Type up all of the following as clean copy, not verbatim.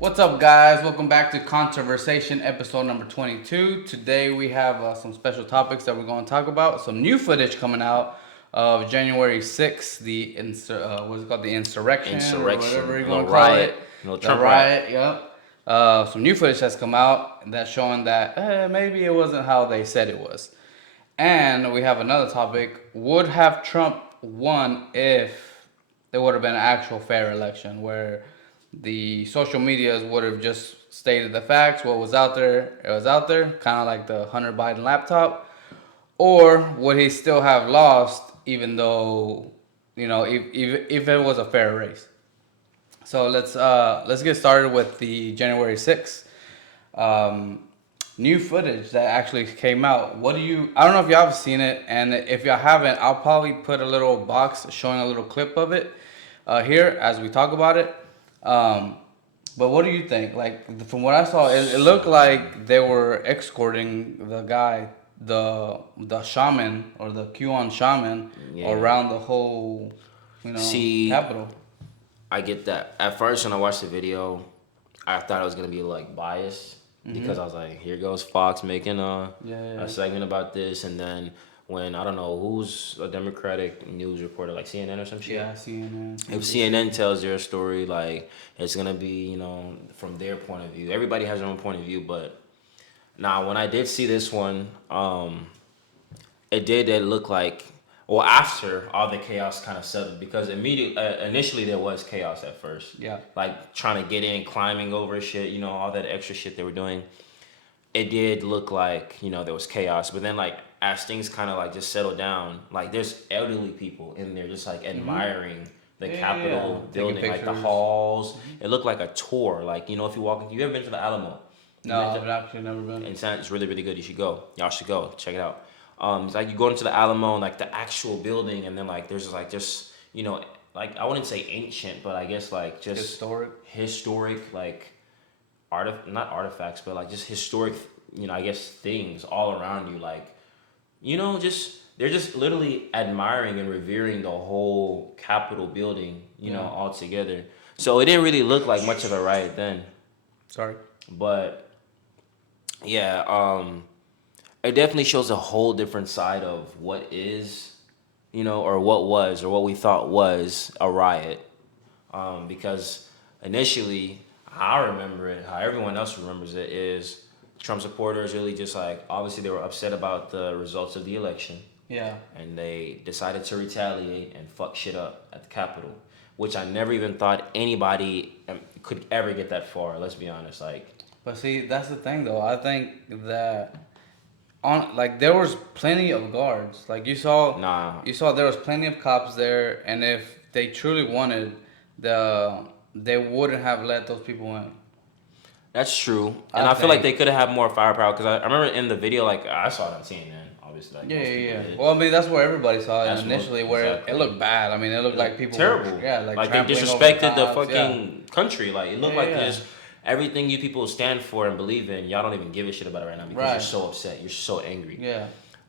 What's up, guys? Welcome back to Conversation episode number 22. Today we have some special topics that we're going to talk about. Some new footage coming out of January 6th, what's it called? The insurrection, or whatever you're going to call riot, it. The Trump riot. riot, yep. Some new footage has come out that's showing that maybe it wasn't how they said it was. And we have another topic. Would have Trump won if there would have been an actual fair election where the social medias would have just stated the facts, what was out there, it was out there, kind of like the Hunter Biden laptop? Or would he still have lost even though, if it was a fair race? So let's get started with the January 6th. New footage that actually came out. I don't know if y'all have seen it, and if y'all haven't, I'll probably put a little box showing a little clip of it here as we talk about it. But what do you think? Like, from what I saw, it looked like they were escorting the guy, the shaman or the QAnon shaman, around the whole, See, Capitol. I get that. At first, when I watched the video, I thought it was gonna be like biased because I was like, here goes Fox making a segment about this, and then when I don't know who's a Democratic news reporter, like CNN or some shit. Yeah, CNN. If CNN tells their story, like it's gonna be from their point of view. Everybody has their own point of view, but now when I did see this one, it look like, well, after all the chaos kind of settled, because initially there was chaos at first. Yeah. Like trying to get in, climbing over shit, all that extra shit they were doing. It did look like, there was chaos. But then, like, as things kind of, like, just settled down, like, there's elderly people in there just, like, admiring the Capitol building, like, the halls. It looked like a tour. Like, if you walk into, you ever been to the Alamo? No, I've actually never been. It's really, really good. You should go. Y'all should go. Check it out. It's like you go into the Alamo, and, like, the actual building, and then, like, there's just, like, I wouldn't say ancient, but I guess, like, just historic, like, not artifacts, but like just historic, I guess things all around you, like, they're just literally admiring and revering the whole Capitol building, all together. So it didn't really look like much of a riot then. Sorry. But yeah, it definitely shows a whole different side of what is, or what was, or what we thought was a riot, because initially, how I remember it, how everyone else remembers it, is Trump supporters really just like, obviously they were upset about the results of the election. Yeah. And they decided to retaliate and fuck shit up at the Capitol, which I never even thought anybody could ever get that far, let's be honest. But see, that's the thing though. I think that there was plenty of guards. Like you saw there was plenty of cops there, and if they truly wanted they wouldn't have let those people in. That's true. And I feel like they could have had more firepower, because I remember in the video, like, I saw it on CNN, obviously. Like, yeah. Well, I mean, that's where everybody saw it initially, where it looked bad. I mean, it looked like people terrible. Like they disrespected the fucking country. Like, it looked like just everything you people stand for and believe in, y'all don't even give a shit about it right now because you're so upset. You're so angry. Yeah.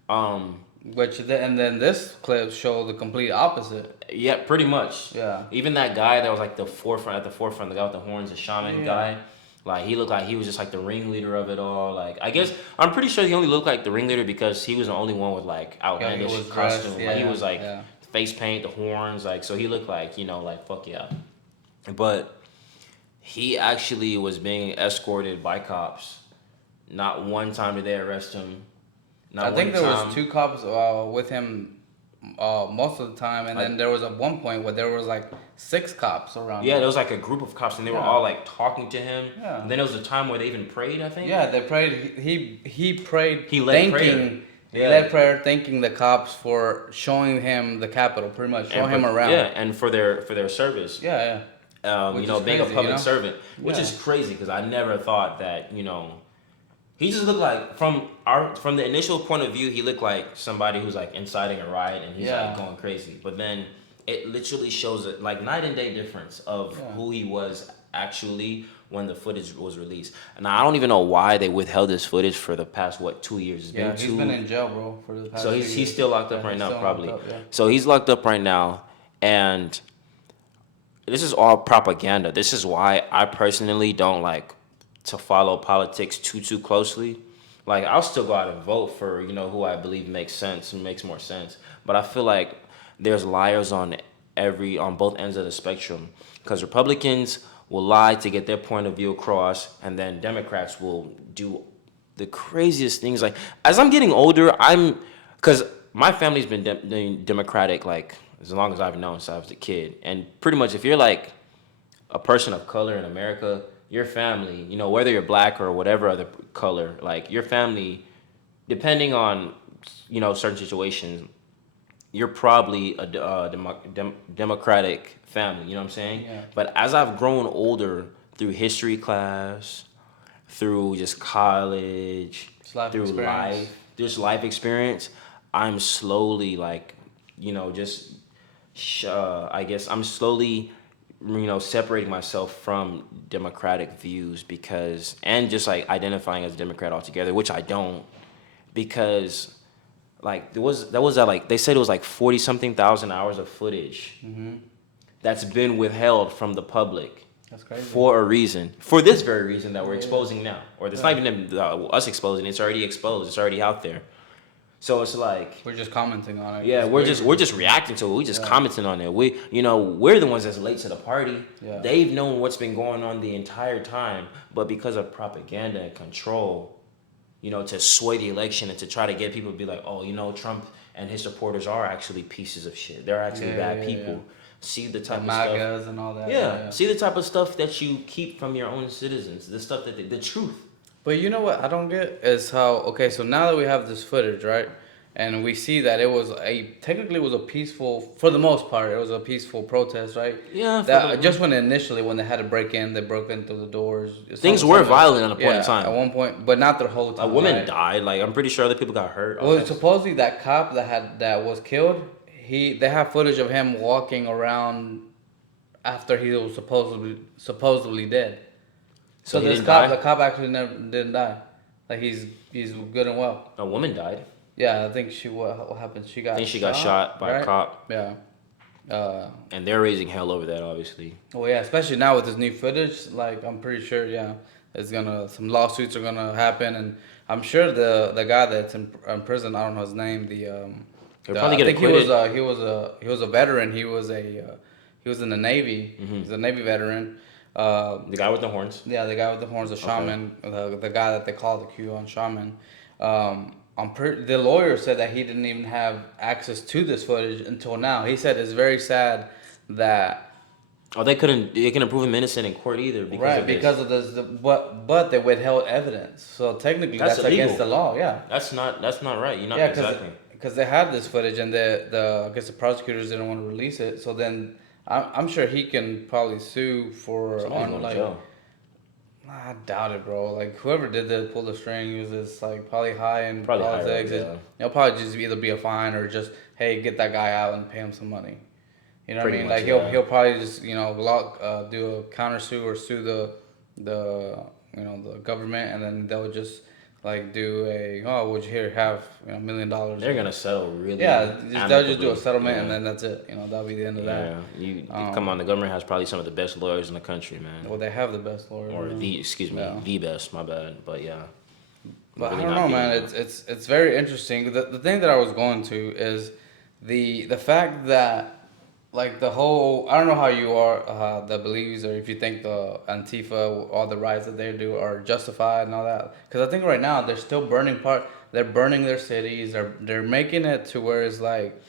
And then this clip showed the complete opposite. Yeah, pretty much. Yeah. Even that guy that was like at the forefront, the guy with the horns, the shaman guy, like he looked like he was just like the ringleader of it all. Like, I guess I'm pretty sure he only looked like the ringleader because he was the only one with like outlandish costume. Like he was like face paint, the horns, like, so he looked like, like fuck yeah. But he actually was being escorted by cops. Not one time did they arrest him. I think there was 2 cops with him most of the time, and then there was at one point where there was like 6 cops around. Yeah, there was like a group of cops, and they were all like talking to him. Yeah. And then there was a time where they even prayed, I think. Yeah, they prayed. He prayed. He led prayer. He led prayer, thanking the cops for showing him the Capitol, pretty much showing him around. Yeah, and for their service. Yeah. Being crazy, a public servant, which is crazy because I never thought that, he just looked like, from the initial point of view, he looked like somebody who's like inciting a riot and he's like going crazy. But then it literally shows it like night and day difference of who he was actually when the footage was released. And I don't even know why they withheld this footage for the past 2 years. He's been in jail, bro, for the past. So he's still locked up right now, probably. Up, So he's locked up right now, and this is all propaganda. This is why I personally don't like to follow politics too closely. Like I'll still go out and vote for who I believe makes sense and makes more sense. But I feel like there's liars on both ends of the spectrum because Republicans will lie to get their point of view across, and then Democrats will do the craziest things. Like as I'm getting older, because my family's been Democratic like as long as I've known since I was a kid, and pretty much if you're like a person of color in America, your family, whether you're black or whatever other color, like your family, depending on certain situations, you're probably a democratic family. You know what I'm saying? Yeah. But as I've grown older through history class, through just college, through life experience, I'm slowly like, just I guess I'm slowly, separating myself from democratic views and just like identifying as a Democrat altogether, which I don't, because like that was like they said it was like 40 something thousand hours of footage that's been withheld from the public. That's crazy. For a reason, for this very reason that we're exposing now, or it's not even us exposing. It's already exposed. It's already out there. So it's like we're just commenting on it. Yeah, we're just reacting to it. We just commenting on it. We're the ones that's late to the party. Yeah. They've known what's been going on the entire time, but because of propaganda and control, to sway the election and to try to get people to be like, oh, Trump and his supporters are actually pieces of shit. They're actually bad people. Yeah. See the type of MAGAs stuff and all that. Yeah. See the type of stuff that you keep from your own citizens. The stuff the truth. But you know what I don't get is how, okay, so now that we have this footage, right? And we see that technically it was a peaceful, for the most part, it was a peaceful protest, right? Yeah. Just when they had to break in, they broke in through the doors. Things were violent at a point in time. At one point, but not the whole time. A woman died. Like, I'm pretty sure other people got hurt. Well, supposedly that cop that was killed, they have footage of him walking around after he was supposedly dead. So the cop actually didn't die. Like he's good and well. A woman died. Yeah, I think what happened? She got shot by a cop. Yeah. And they're raising hell over that, obviously. Well, yeah, especially now with this new footage. Like, I'm pretty sure, some lawsuits are gonna happen, and I'm sure the guy that's in prison, I don't know his name. Probably get acquitted. He was a veteran. He was in the Navy. Mm-hmm. He's a Navy veteran. The guy with the horns. Yeah, the guy with the horns, the shaman, the guy that they call the QAnon shaman. The lawyer said that he didn't even have access to this footage until now. He said it's very sad that. Oh, they couldn't prove him innocent in court either because of this. But they withheld evidence. So technically, that's against the law. Yeah. That's not right. Exactly. Because they had this footage and I guess the prosecutors didn't want to release it. So then I'm sure he can probably sue for jail. I doubt it, bro. Like whoever did this, pull the string, was probably high in politics. It'll probably just either be a fine or just, hey, get that guy out and pay him some money. You know what I mean? Like he'll probably just do a countersue or sue the government, and then they'll just do would you have $1 million? They're gonna settle really. Yeah, they'll just do a settlement, and then that's it. That'll be the end of that. Yeah, come on. The government has probably some of the best lawyers in the country, man. Well, they have the best lawyers. Or the best. My bad, but yeah. But really I don't know, man. It's very interesting. The thing that I was going to is the fact that. Like the whole, I don't know how you are that believes, or if you think the Antifa, all the riots that they do are justified and all that. Because I think right now they're still they're burning their cities. They're making it to where it's like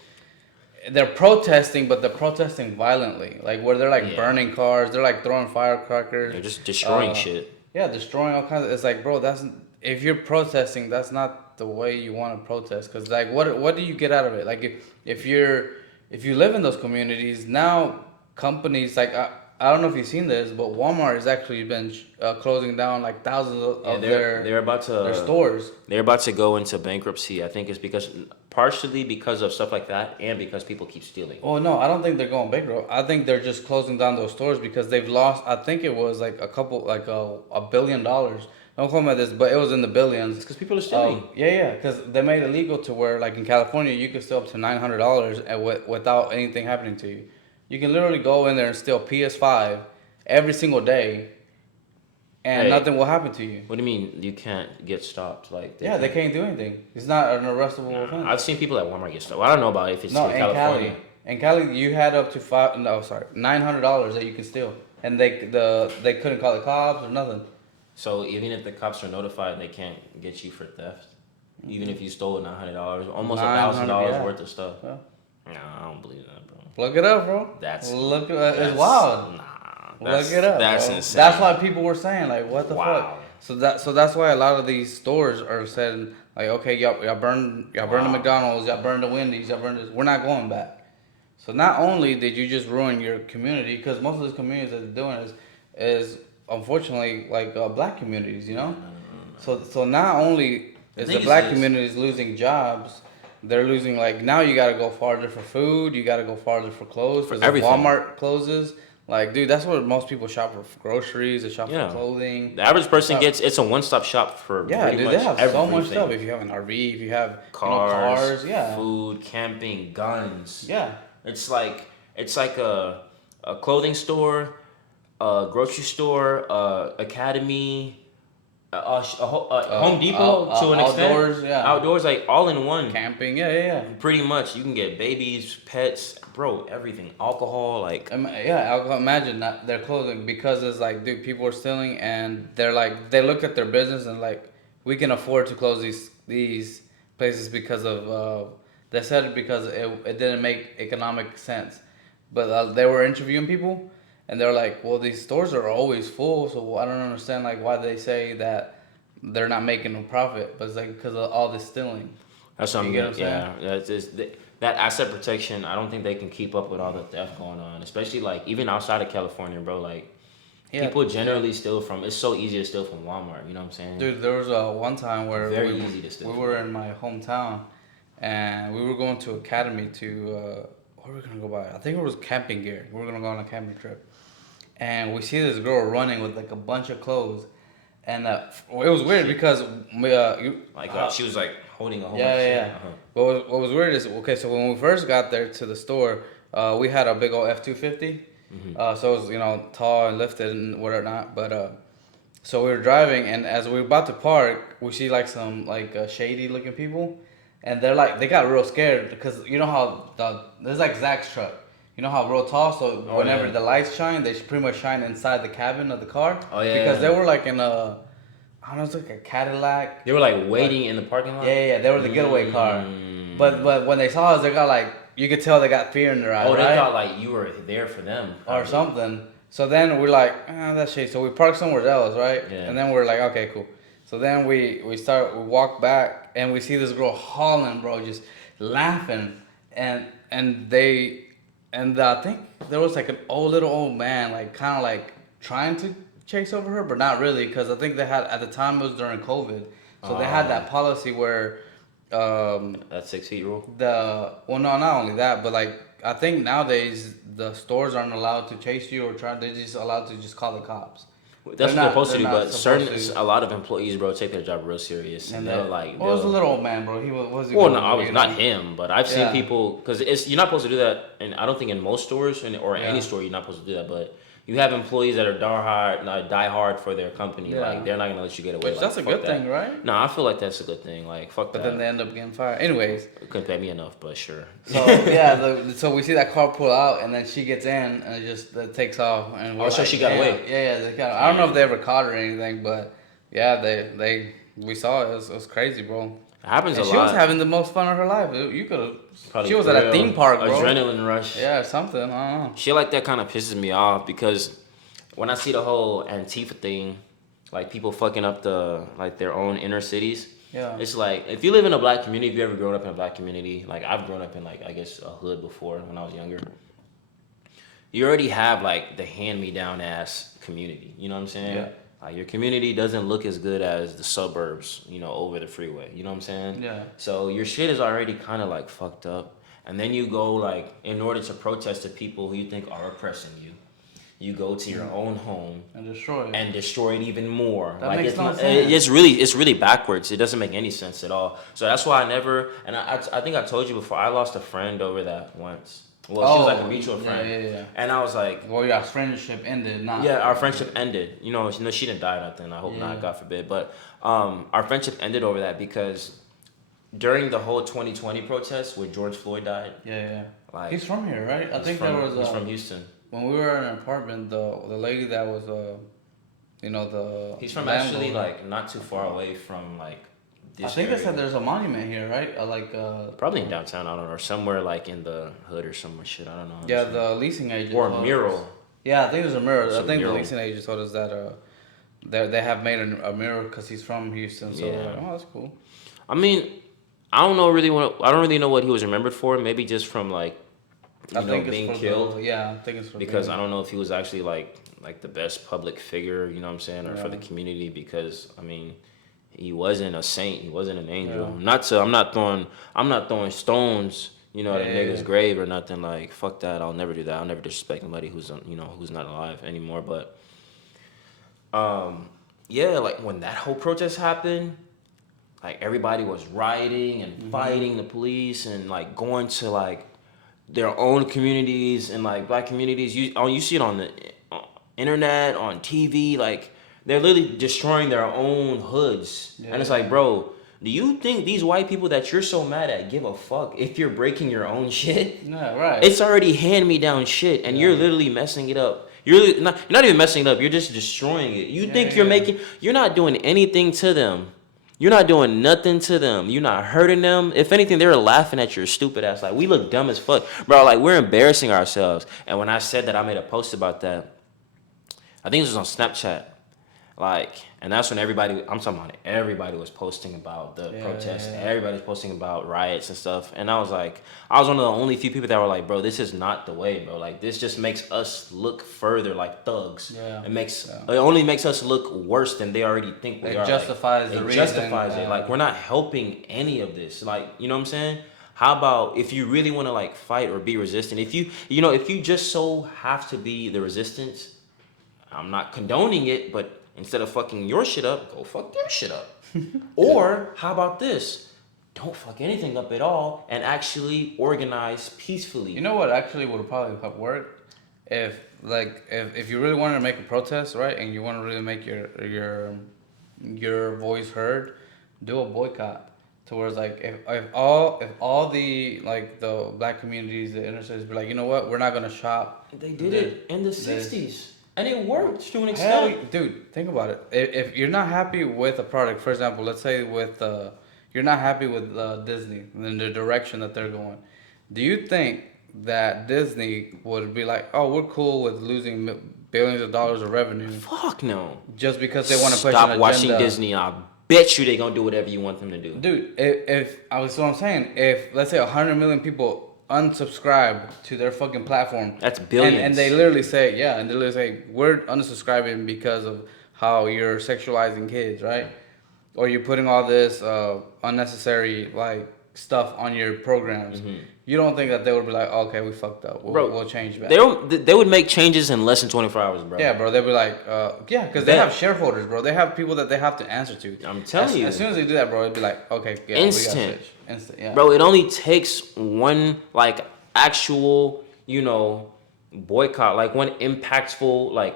they're protesting, but they're protesting violently. Like where they're burning cars, they're throwing firecrackers. They're just destroying shit. Yeah, destroying all kinds of. It's like, bro, if you're protesting, that's not the way you want to protest. Because what do you get out of it? Like if you live in those communities, now companies I don't know if you've seen this, but Walmart has actually been closing down thousands of their stores. They're about to go into bankruptcy. I think it's partially because of stuff like that, and because people keep stealing. Oh no, I don't think they're going bankrupt. I think they're just closing down those stores because they've lost. I think it was $1 billion. Don't quote me on this, but it was in the billions. It's because people are stealing. Because they made it legal to where, in California, you could steal up to $900 without anything happening to you. You can literally go in there and steal PS5 every single day, and Hey, nothing will happen to you. what do you mean you can't get stopped? Like Yeah, they can't do anything. It's not an arrestable offense. I've seen people at Walmart get stopped. Well, I don't know about if it's No, in California. In Cali, you had up to $900 that you could steal, and they couldn't call the cops or nothing. So even if the cops are notified, they can't get you for theft. Even if you stole $900, almost $1,000 worth of stuff. Yeah. Nah, I don't believe that, bro. Look it up, bro. It's wild. Look it up. That's bro. Insane. That's why people were saying like, what the fuck. So that's why a lot of these stores are saying like, okay, y'all burn the McDonald's, y'all burn the Wendy's, y'all burn this. We're not going back. So not only did you just ruin your community, because most of these communities that they're doing is unfortunately like black communities, you know. So not only is the black communities losing jobs, they're losing like now you gotta go farther for food, you gotta go farther for clothes. For everything. Walmart closes. Like, dude, that's what most people shop for groceries. They shop for clothing. The average person it's a one-stop shop for pretty much they have everything. So much stuff. If you have an RV, if you have cars, food, camping, guns. Yeah. It's like a clothing store, a grocery store, academy, Home Depot to an extent. Outdoors, like all in one. Camping, Pretty much, you can get babies, pets, bro, everything. Alcohol, like. Alcohol. Imagine that their clothing, because it's like, dude, people are stealing, and they're like, they look at their business and like, we can afford to close these places because of. They said it because it didn't make economic sense, but they were interviewing people. And they're like, well, these stores are always full, so I don't understand like why they say that they're not making no profit. But it's like because of all this stealing. That's something. That asset protection. I don't think they can keep up with all the theft going on, especially like even outside of California, bro. Like people generally steal from. It's so easy to steal from Walmart. You know what I'm saying? Dude, there was one time where easy to steal. We were in my hometown, and we were going to Academy to. What were we gonna go buy? I think it was camping gear. We were gonna go on a camping trip. And we see this girl running with like a bunch of clothes, and it was weird because she was like holding a whole bunch of shit. What was weird is so when we first got there to the store, we had a big old F-250, so it was tall and lifted and whatnot. But so we were driving, and as we were about to park, we see like some shady looking people, and they got real scared because you know how there's like Zach's truck. You know how real tall, so whenever the lights shine, they pretty much shine inside the cabin of the car. Oh yeah. Because they were like in I don't know, it's like a Cadillac. They were like waiting in the parking lot. Yeah, they were the getaway car. But when they saw us, they got like you could tell they got fear in their eyes. Oh, they thought like you were there for them or something. So then we're like, that's shit. So we parked somewhere else, right? Yeah. And then we're like, okay, cool. So then we walk back and we see this girl hauling, bro, just laughing, and I think there was like an old man, like kind of like trying to chase over her, but not really, because I think they had at the time it was during COVID, so they had that policy where that 6 feet rule. No, not only that, but like I think nowadays the stores aren't allowed to chase you or try. They're just allowed to just call the cops. That's what they're supposed to do, but a lot of employees, bro, take their job real serious, and they're like. Well, it was a little old man, bro. He was. Well, no, I was not him, but I've seen people because you're not supposed to do that, and I don't think in most stores or any store you're not supposed to do that, but. You have employees that are die hard for their company. Like they're not gonna let you get away. Which that's a good thing, right? No, I feel like that's a good thing. Like fuck that. But then they end up getting fired. Anyways, it couldn't pay me enough, but sure. So so we see that car pull out, and then she gets in, and it just takes off. And so she got away. Yeah, they kind of. I don't know if they ever caught her or anything, but we saw it. It was crazy, bro. It happens a lot. She was having the most fun of her life. You could have. She was at a theme park, bro. Adrenaline rush. Yeah, something. I don't know. Shit like that kind of pisses me off because when I see the whole Antifa thing, like people fucking up their own inner cities. Yeah. It's like if you live in a black community, if you ever grown up in a black community, like I've grown up in I guess a hood before when I was younger. You already have like the hand-me-down ass community. You know what I'm saying? Yeah. Like your community doesn't look as good as the suburbs, over the freeway. You know what I'm saying? Yeah. So your shit is already kind of like fucked up. And then you go in order to protest the people who you think are oppressing you, you go to your own home and destroy it even more. That makes no sense. It's really backwards. It doesn't make any sense at all. So that's why I never, and I think I told you before, I lost a friend over that once. Well, she was like a mutual friend. Yeah. And I was like, well, your friendship ended, not. Yeah, our friendship ended. She didn't die or nothing. I hope not, God forbid. But our friendship ended over that because during the whole 2020 protest where George Floyd died. Yeah. Like, he's from here, right? I think he's from Houston. When we were in an apartment, the lady that was he's from actually like not too far away from like this. I think they said there's a monument here, right? Probably in downtown, I don't know, or somewhere like in the hood or some shit. I don't know. Yeah, the leasing agent or a mural. Yeah, I think there's a mural. I think the leasing agent told us that they have made a mural because he's from Houston. So like, oh, that's cool. I mean, I don't really know what he was remembered for. Maybe just from like being killed. I think it's because I don't know if he was actually like the best public figure, you know what I'm saying, or for the community. Because I mean, he wasn't a saint. He wasn't an angel. I'm not throwing stones, at a nigga's grave or nothing. Like, fuck that. I'll never do that. I'll never disrespect anybody who's not alive anymore. But like when that whole protest happened, like everybody was rioting and fighting the police and like going to like their own communities and like black communities. You see it on the internet, on TV, like they're literally destroying their own hoods. And it's like, bro, do you think these white people that you're so mad at give a fuck if you're breaking your own shit? No, right. It's already hand-me-down shit, and you're literally messing it up. You're not even messing it up. You're just destroying it. You think you're not doing anything to them. You're not doing nothing to them. You're not hurting them. If anything, they're laughing at your stupid ass. Like, we look dumb as fuck. Bro, like, we're embarrassing ourselves. And when I said that, I made a post about that. I think this was on Snapchat. Like, and that's when everybody was posting about the protests. Everybody was posting about riots and stuff. And I was one of the only few people that were like, bro, this is not the way, bro. Like, this just makes us look further like thugs. Yeah. It only makes us look worse than they already think we are. It justifies it justifies it. Like, we're not helping any of this. Like, you know what I'm saying? How about if you really want to like fight or be resistant, if you just so have to be the resistance, I'm not condoning it, but instead of fucking your shit up, go fuck their shit up. Or how about this? Don't fuck anything up at all and actually organize peacefully. You know what actually would probably work? If you really wanted to make a protest, right, and you want to really make your voice heard, do a boycott. Towards like if all the like the black communities, the inner cities be like, you know what, we're not gonna shop. They did it in the 60s. And it worked to an extent. Dude, think about it. If you're not happy with a product, for example, let's say you're not happy with Disney and the direction that they're going, do you think that Disney would be like, oh, we're cool with losing billions of dollars of revenue? Fuck no. Just because they want to push an agenda. Stop watching Disney. I bet you they gonna do whatever you want them to do. Dude, if I was what I'm saying, if let's say 100 million people unsubscribe to their fucking platform. That's billions. And they literally say, we're unsubscribing because of how you're sexualizing kids, right? Or you're putting all this unnecessary like stuff on your programs. Mm-hmm. You don't think that they would be like, okay, we fucked up. We'll change back. They would make changes in less than 24 hours, bro. Yeah, bro. They'd be like, because they have shareholders, bro. They have people that they have to answer to. I'm telling you. As soon as they do that, bro, it'd be like, okay, yeah, instant. We gotta switch. Instant, yeah. Bro, it only takes one, like, actual, boycott, like, one impactful, like,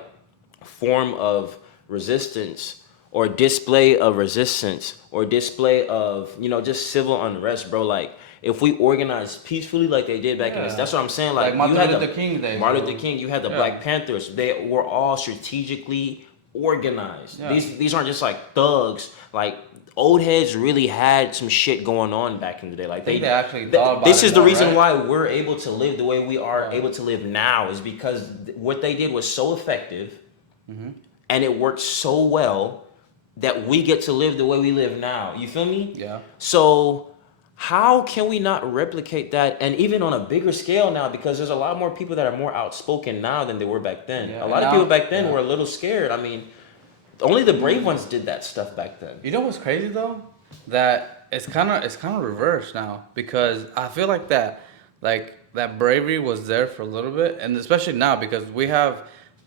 form of resistance or display of resistance or display of, just civil unrest, bro. Like, if we organize peacefully like they did back in this, that's what I'm saying. Like Martin Luther King days. Martin Luther King, you had the Black Panthers. They were all strategically organized. Yeah. These aren't just like thugs. Like, old heads really had some shit going on back in the day. Like they actually thought about this is the reason why we're able to live the way we are able to live now, is because what they did was so effective, and it worked so well that we get to live the way we live now. You feel me? Yeah. So how can we not replicate that, and even on a bigger scale now, because there's a lot more people that are more outspoken now than they were back then. A lot of people back then were a little scared. I mean, only the brave ones did that stuff back then. You know what's crazy though? That it's kind of reversed now, because I feel like that bravery was there for a little bit, and especially now because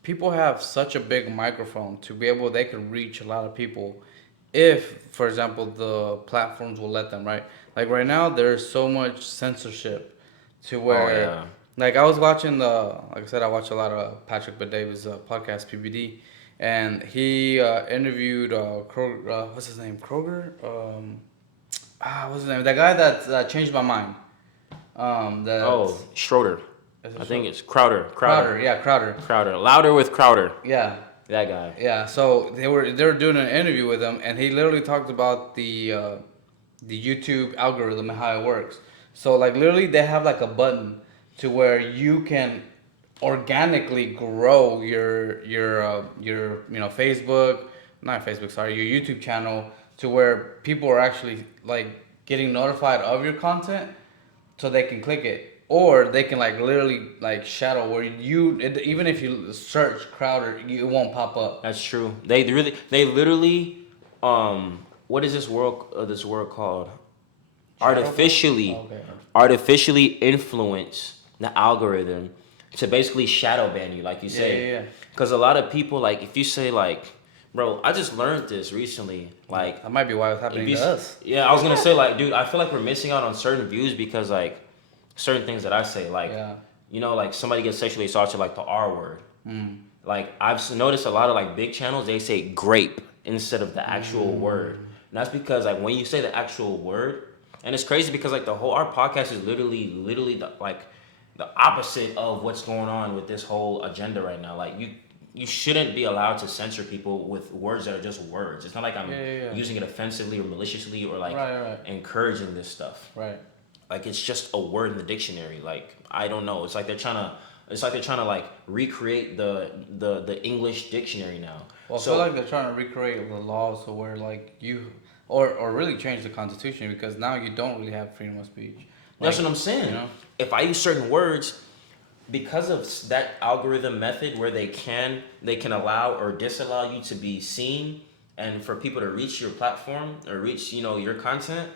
people have such a big microphone to be able, they can reach a lot of people if, for example, the platforms will let them, right? Like right now, there's so much censorship to where Like I was watching like I said, I watch a lot of Patrick Bet-David's podcast PBD, and he interviewed Kroger, what's his name, Kroger, what's his name? That guy that changed my mind. That Oh, Schroeder. is I it think Schroeder? it's Crowder. Crowder, yeah, Crowder, Crowder. Louder with Crowder. yeah, That guy. yeah. So they were doing an interview with him, and he literally talked about the YouTube algorithm and how it works. So like literally they have like a button to where you can organically grow your Facebook, not Facebook, sorry, your YouTube channel to where people are actually like getting notified of your content so they can click it, or they can like literally like shadow where even if you search Crowder, it won't pop up. That's true. They literally, what is this word called? Shadow? Artificially, Oh, okay. artificially influence the algorithm to basically shadow ban you, like you Yeah, say. yeah, yeah. Because a lot of people, like, if you say like, bro, I just learned this recently, like. That might be why it's If happening you, to us. yeah, I was gonna say like, dude, I feel like we're missing out on certain views because like certain things that I say, like, Yeah. like somebody gets sexually assaulted, like the R word. Like noticed a lot of like big channels, they say grape instead of the actual word, and that's because like when you say the actual word, and it's crazy because like our podcast is literally the opposite of what's going on with this whole agenda right now. Like you shouldn't be allowed to censor people with words that are just words. It's not like I'm using it offensively or maliciously or like Right. encouraging this stuff. Right. Like it's just a word in the dictionary. Like I don't know. It's like they're trying to like recreate the English dictionary now. Well, I feel like they're trying to recreate the laws to where like or really change the constitution, because now you don't really have freedom of speech. That's Like, what I'm saying. you know? If I use certain words, because of that algorithm method where they can allow or disallow you to be seen and for people to reach your platform or reach your content,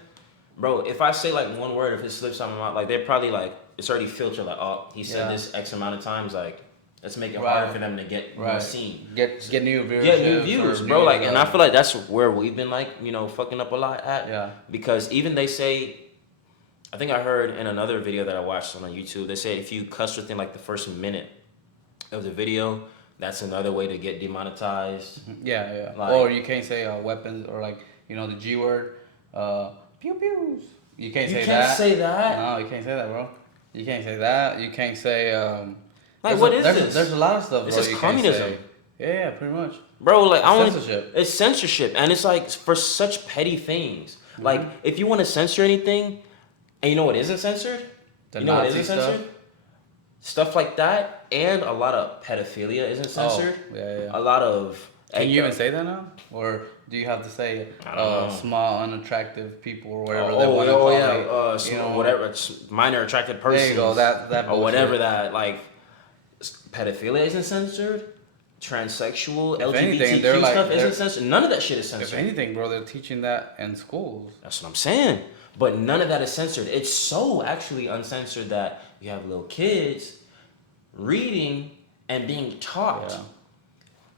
bro, if I say like one word, if it slips out of my mouth, like they're probably like it's already filtered, like, oh, he said this X amount of times, like let's make it harder for them to get more seen, Get new viewers, get new views, bro. Like, and I feel like that's where we've been like fucking up a lot at. Yeah. Because even they say, I think I heard in another video that I watched on YouTube, they say if you cuss within like the first minute of the video, that's another way to get demonetized. Yeah. Like, or you can't say weapons, or like the G word, pew pews. You can't say that. You can't say that. No, you can't say that, bro. You can't say that. You can't say like what is this? There's a lot of stuff. This bro, is you communism. Can't say. Yeah, pretty much. Bro, like censorship. It's censorship, and it's like for such petty things. Like if you want to censor anything, and you know what isn't censored? The you know Nazi what isn't censored? Stuff like that, and a lot of pedophilia isn't censored. Oh, yeah. A lot of. Can you even say that now, or do you have to say small, unattractive people or whatever they want to call it? Whatever, it's minor attracted persons. There you go. That or whatever that like. Pedophilia isn't censored. Transsexual, LGBTQ stuff isn't censored. None of that shit is censored. If anything, bro, they're teaching that in schools. That's what I'm saying. But none of that is censored. It's so actually uncensored that you have little kids reading and being taught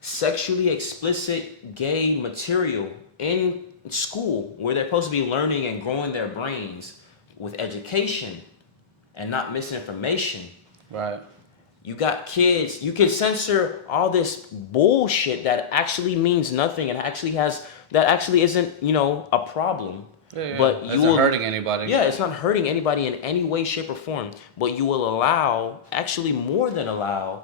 sexually explicit gay material in school where they're supposed to be learning and growing their brains with education and not misinformation. Right. You got kids. You can censor all this bullshit that actually means nothing and actually isn't a problem. Yeah. But it's not hurting anybody. Yeah, it's not hurting anybody in any way, shape, or form. But you will allow, actually more than allow,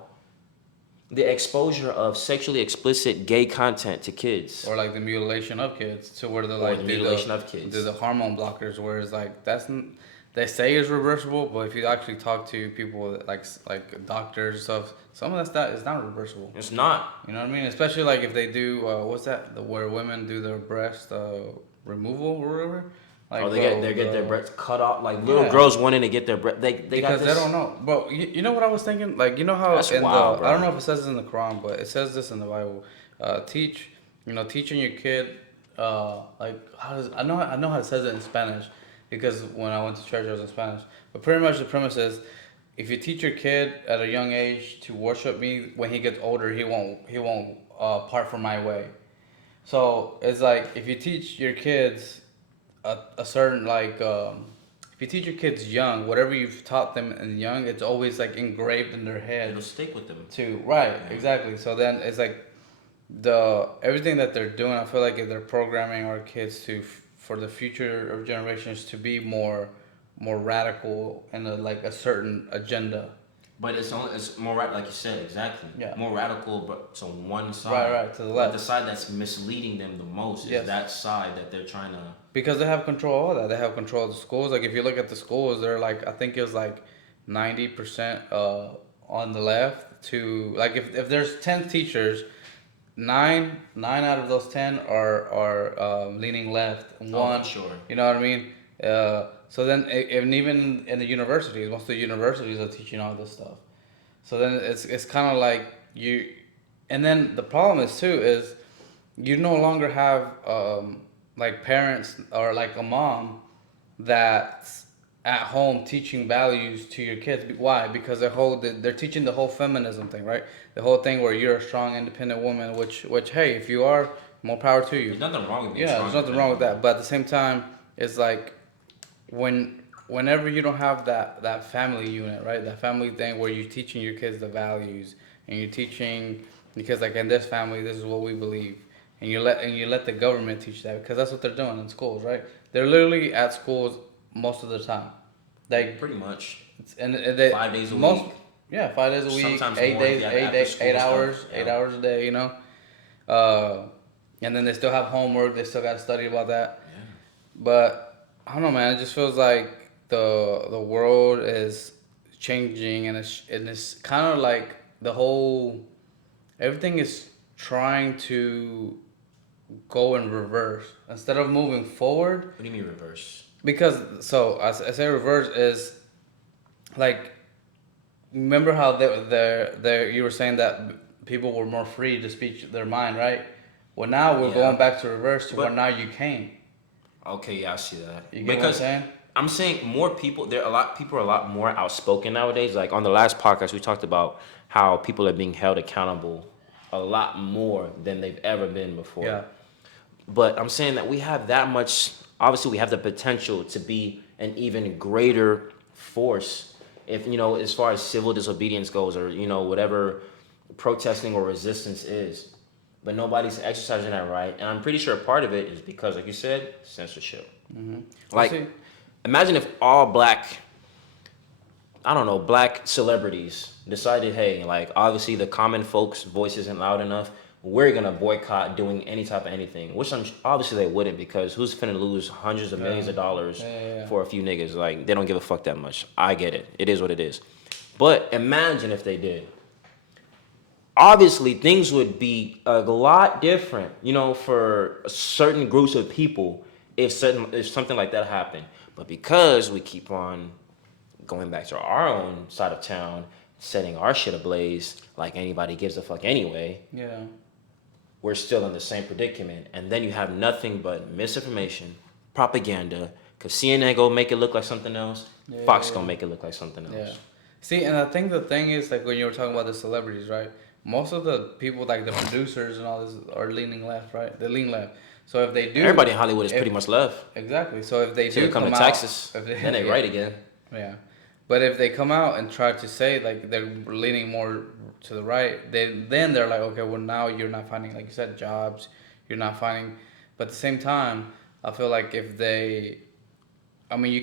the exposure of sexually explicit gay content to kids. Or like the mutilation of kids, to where they're like do the hormone blockers, where it's like they say it's reversible, but if you actually talk to people like doctors and stuff, some of that stuff is not reversible. It's not. You know what I mean? Especially like if they do where women do their breast removal or whatever. Like, they get their breasts cut off. Like little girls wanting to get their breast. Because they don't know, bro. You know what I was thinking? Like, you know how That's wild, bro. I don't know if it says this in the Quran, but it says this in the Bible. Teaching your kid like I know how it says it in Spanish, because when I went to church I was in Spanish. But pretty much the premise is, if you teach your kid at a young age to worship me, when he gets older he won't part from my way. So it's like if you teach your kids a certain like if if you teach your kids young, whatever you've taught them in young, it's always like engraved in their head. It'll stick with them. Too right, Yeah. exactly. So then it's like the everything that they're doing. I feel like if they're programming our kids to for the future of generations to be more radical and like a certain agenda. But it's more like you said, exactly. Yeah. More radical, but to one side. Right, to the left. But the side that's misleading them the most is that side that they're trying to. Because they have control of all that. They have control of the schools. Like if you look at the schools, they're like I think it's like 90% on the left to like if there's 10 teachers, nine out of those 10 are leaning left, and one, sure. You know what I mean? So then, and even in the universities, most of the universities are teaching all this stuff. So then it's kind of like you, and then the problem is too is you no longer have like parents or like a mom that's at home teaching values to your kids. Why? Because they're teaching the whole feminism thing, right? The whole thing where you're a strong, independent woman. Which hey, if you are, more power to you. There's nothing wrong with being yeah. strong. There's nothing wrong with that. But at the same time, it's like whenever you don't have that family unit, right? That family thing where you're teaching your kids the values and you're teaching because like in this family, this is what we believe. And you let the government teach that because that's what they're doing in schools, right? They're literally at schools most of the time. Like pretty much. And they 5 days a week. Yeah, 5 days a week. Sometimes 8 more, days, 8 hours, stuff. Yeah. 8 hours a day. You know, and then they still have homework. They still got to study about that. Yeah. But I don't know, man. It just feels like the world is changing, and it's kind of like the whole everything is trying to go in reverse instead of moving forward. What do you mean reverse? Because so I say reverse is like remember how you were saying that people were more free to speak their mind, right? Well, now we're going back to reverse to where now you can't. Okay, yeah, I see that. You get what I'm saying? I'm saying more people. People are a lot more outspoken nowadays. Like on the last podcast, we talked about how people are being held accountable a lot more than they've ever been before. Yeah. But I'm saying that we have that much. Obviously, we have the potential to be an even greater force. If as far as civil disobedience goes, or whatever protesting or resistance is. But nobody's exercising that right, and I'm pretty sure part of it is because, like you said, censorship. Mm-hmm. Like, imagine if all black celebrities decided, hey, like obviously the common folks' voice isn't loud enough. We're gonna boycott doing any type of anything, which obviously they wouldn't, because who's finna lose hundreds of millions of dollars for a few niggas? Like, they don't give a fuck that much. I get it. It is what it is. But imagine if they did. Obviously, things would be a lot different, for certain groups of people if something like that happened. But because we keep on going back to our own side of town, setting our shit ablaze like anybody gives a fuck anyway, we're still in the same predicament. And then you have nothing but misinformation, propaganda, because CNN go make it look like something else, Fox gonna make it look like something else. Yeah. See, and I think the thing is, like when you were talking about the celebrities, right? Most of the people, like the producers and all this, are leaning left, right? They lean left. So if they do, everybody in Hollywood is pretty much left. Exactly. So if they do come to Texas, then they right again. Yeah, but if they come out and try to say like they're leaning more to the right, then they're like, okay, well now you're not finding, like you said, jobs. You're not finding, but at the same time, I feel like you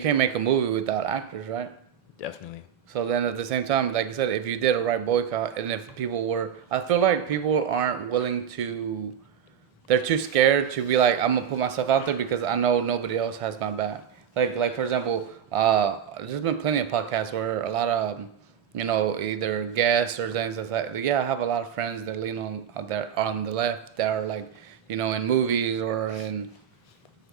can't make a movie without actors, right? Definitely. So then at the same time, like I said, if you did a right boycott, and if people were, I feel like people aren't willing to, they're too scared to be like, I'm gonna put myself out there because I know nobody else has my back. Like for example, there's been plenty of podcasts where a lot of, either guests or things that's like, I have a lot of friends that lean on the left that are like, in movies or in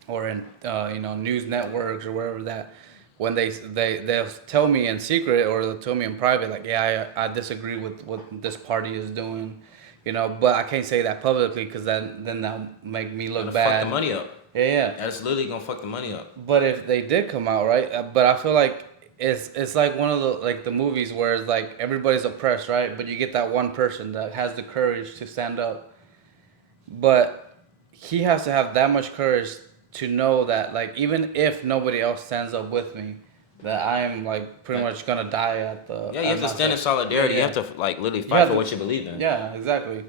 news networks or wherever that. When they'll tell me in secret or they'll tell me in private, like, I disagree with what this party is doing, but I can't say that publicly because then that'll make me look bad. Fuck the money up. Yeah. That's literally gonna fuck the money up. But if they did come out, right? But I feel like it's like one of the movies where it's like everybody's oppressed, right? But you get that one person that has the courage to stand up. But he has to have that much courage to know that, like, even if nobody else stands up with me, that I am like pretty much gonna die at the. Yeah, you have to stand in solidarity. You have to like literally You fight have for to, what you believe in. yeah, exactly.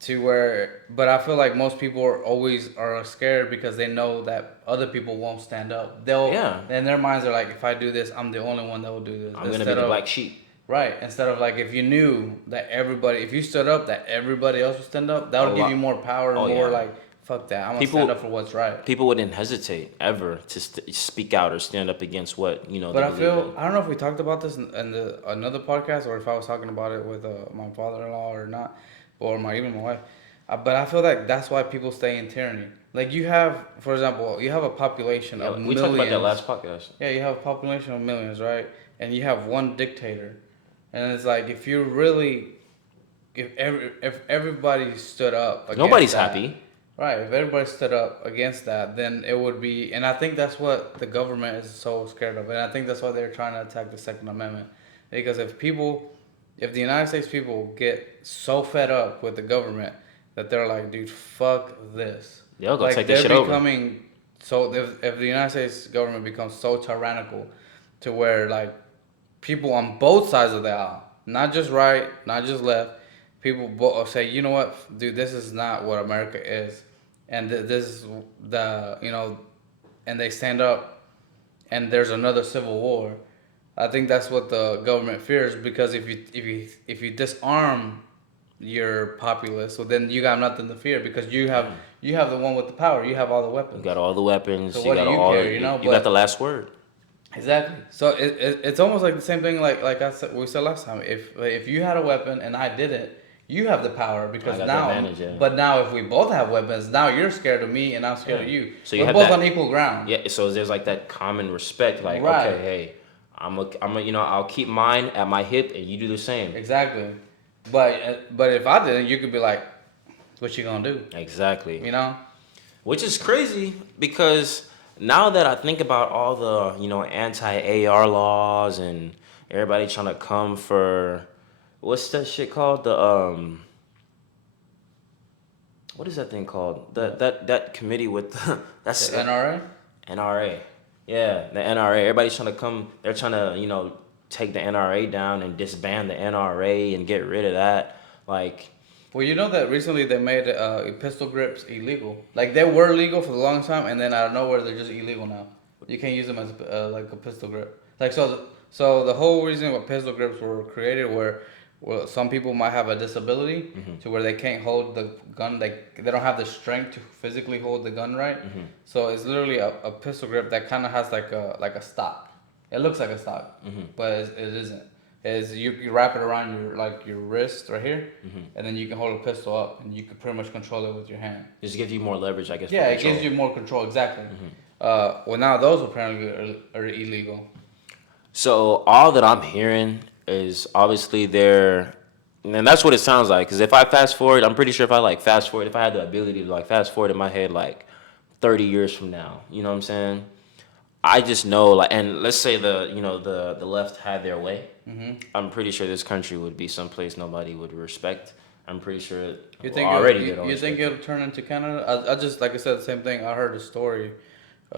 To where, but I feel like most people are scared because they know that other people won't stand up. They'll Yeah, in their minds are like, if I do this, I'm the only one that will do this. I'm gonna be Instead the of black sheep. right, instead of like if you knew that everybody, if you stood up, that everybody else would stand up, that A would give you lot. more power, Oh more yeah. like fuck that, I'm gonna stand up People for what's right. people wouldn't hesitate ever to speak out or stand up against what But they I believe in. feel I don't know if we talked about this in another podcast or if I was talking about it with my father-in-law or not, or even my wife. But I feel like that's why people stay in tyranny. Like you have, for example, you have a population Yeah, of we talked about that millions. last podcast. Yeah, you have a population of millions, right? And you have one dictator, and it's like if you really, if everybody stood up against Nobody's that, happy. right? If everybody stood up against that, then it would be, and I think that's what the government is so scared of, and I think that's why they're trying to attack the Second Amendment, because if the United States people get so fed up with the government that they're like, dude, fuck this, They'll go like take this they're shit over. becoming so if the United States government becomes so tyrannical, to where like people on both sides of the aisle, not just right, not just left. People say, you know what, dude, this is not what America is, and this is and they stand up, and there's another civil war. I think that's what the government fears because if you disarm your populace, well then you got nothing to fear because Yeah. you have the one with the power, you have all the You weapons. got all the So weapons. You what do got you all. care, You got the But last word. exactly. So it's almost like the same thing like I said we said last time. If you had a weapon and I didn't, you have the power I because got the now. advantage. Yeah. But now if we both have weapons, now you're scared of me and I'm scared Yeah. of you. So you We're have both on that. equal ground. Yeah. So there's like that common respect. Like, okay, Right. hey, I'll keep mine at my hip, and you do the same. Exactly. But if I didn't, you could be like, what you gonna do? Exactly. You know? Which is crazy because now that I think about all the anti-AR laws and everybody trying to come for what's that shit called what is that thing called that committee with that's The NRA. NRA. Yeah, the NRA. Everybody's trying to come. They're trying to take the NRA down and disband the NRA and get rid of that. Like, Well, you know that recently they made pistol grips illegal. Like they were legal for the longest time, and then out of nowhere they're just illegal now. You can't use them as like a pistol grip. Like so the whole reason why pistol grips were created were, well, some people might have a disability to where they can't hold the gun. They don't have the strength to physically hold the gun right. So it's literally a pistol grip that kind of has like a stock. It looks like a stock, but it isn't. Is you wrap it around your wrist right here, and then you can hold a pistol up, and you can pretty much control it with your hand. just gives you more leverage, I guess. Yeah, For it gives control. you more control. Exactly. Well, now those apparently are illegal. So all that I'm hearing is obviously they're, and that's what it sounds like. Because if I fast forward, I'm pretty sure if I like fast forward, if I had the ability to like fast forward in my head like 30 years from now, you know what I'm saying? I just know like, and let's say the left had their way. I'm pretty sure this country would be someplace nobody would respect. I'm pretty sure You think already you, they don't you think respect it'll turn into Canada? I just like I said the same thing. I heard a story.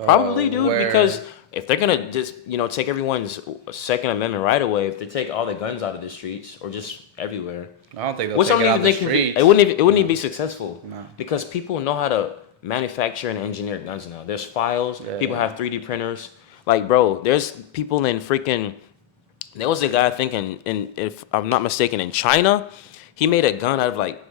Probably, dude, Where because if they're gonna just take everyone's Second Amendment right away, if they take all the guns out of the streets or just everywhere, I don't think they'll which take I it don't out even the think streets. it wouldn't even be successful No. because people know how to manufacture and engineer guns now. There's files. Yeah. People have 3D printers. Like, bro, there's people in freaking. There was a guy I think in if I'm not mistaken in China, he made a gun out of like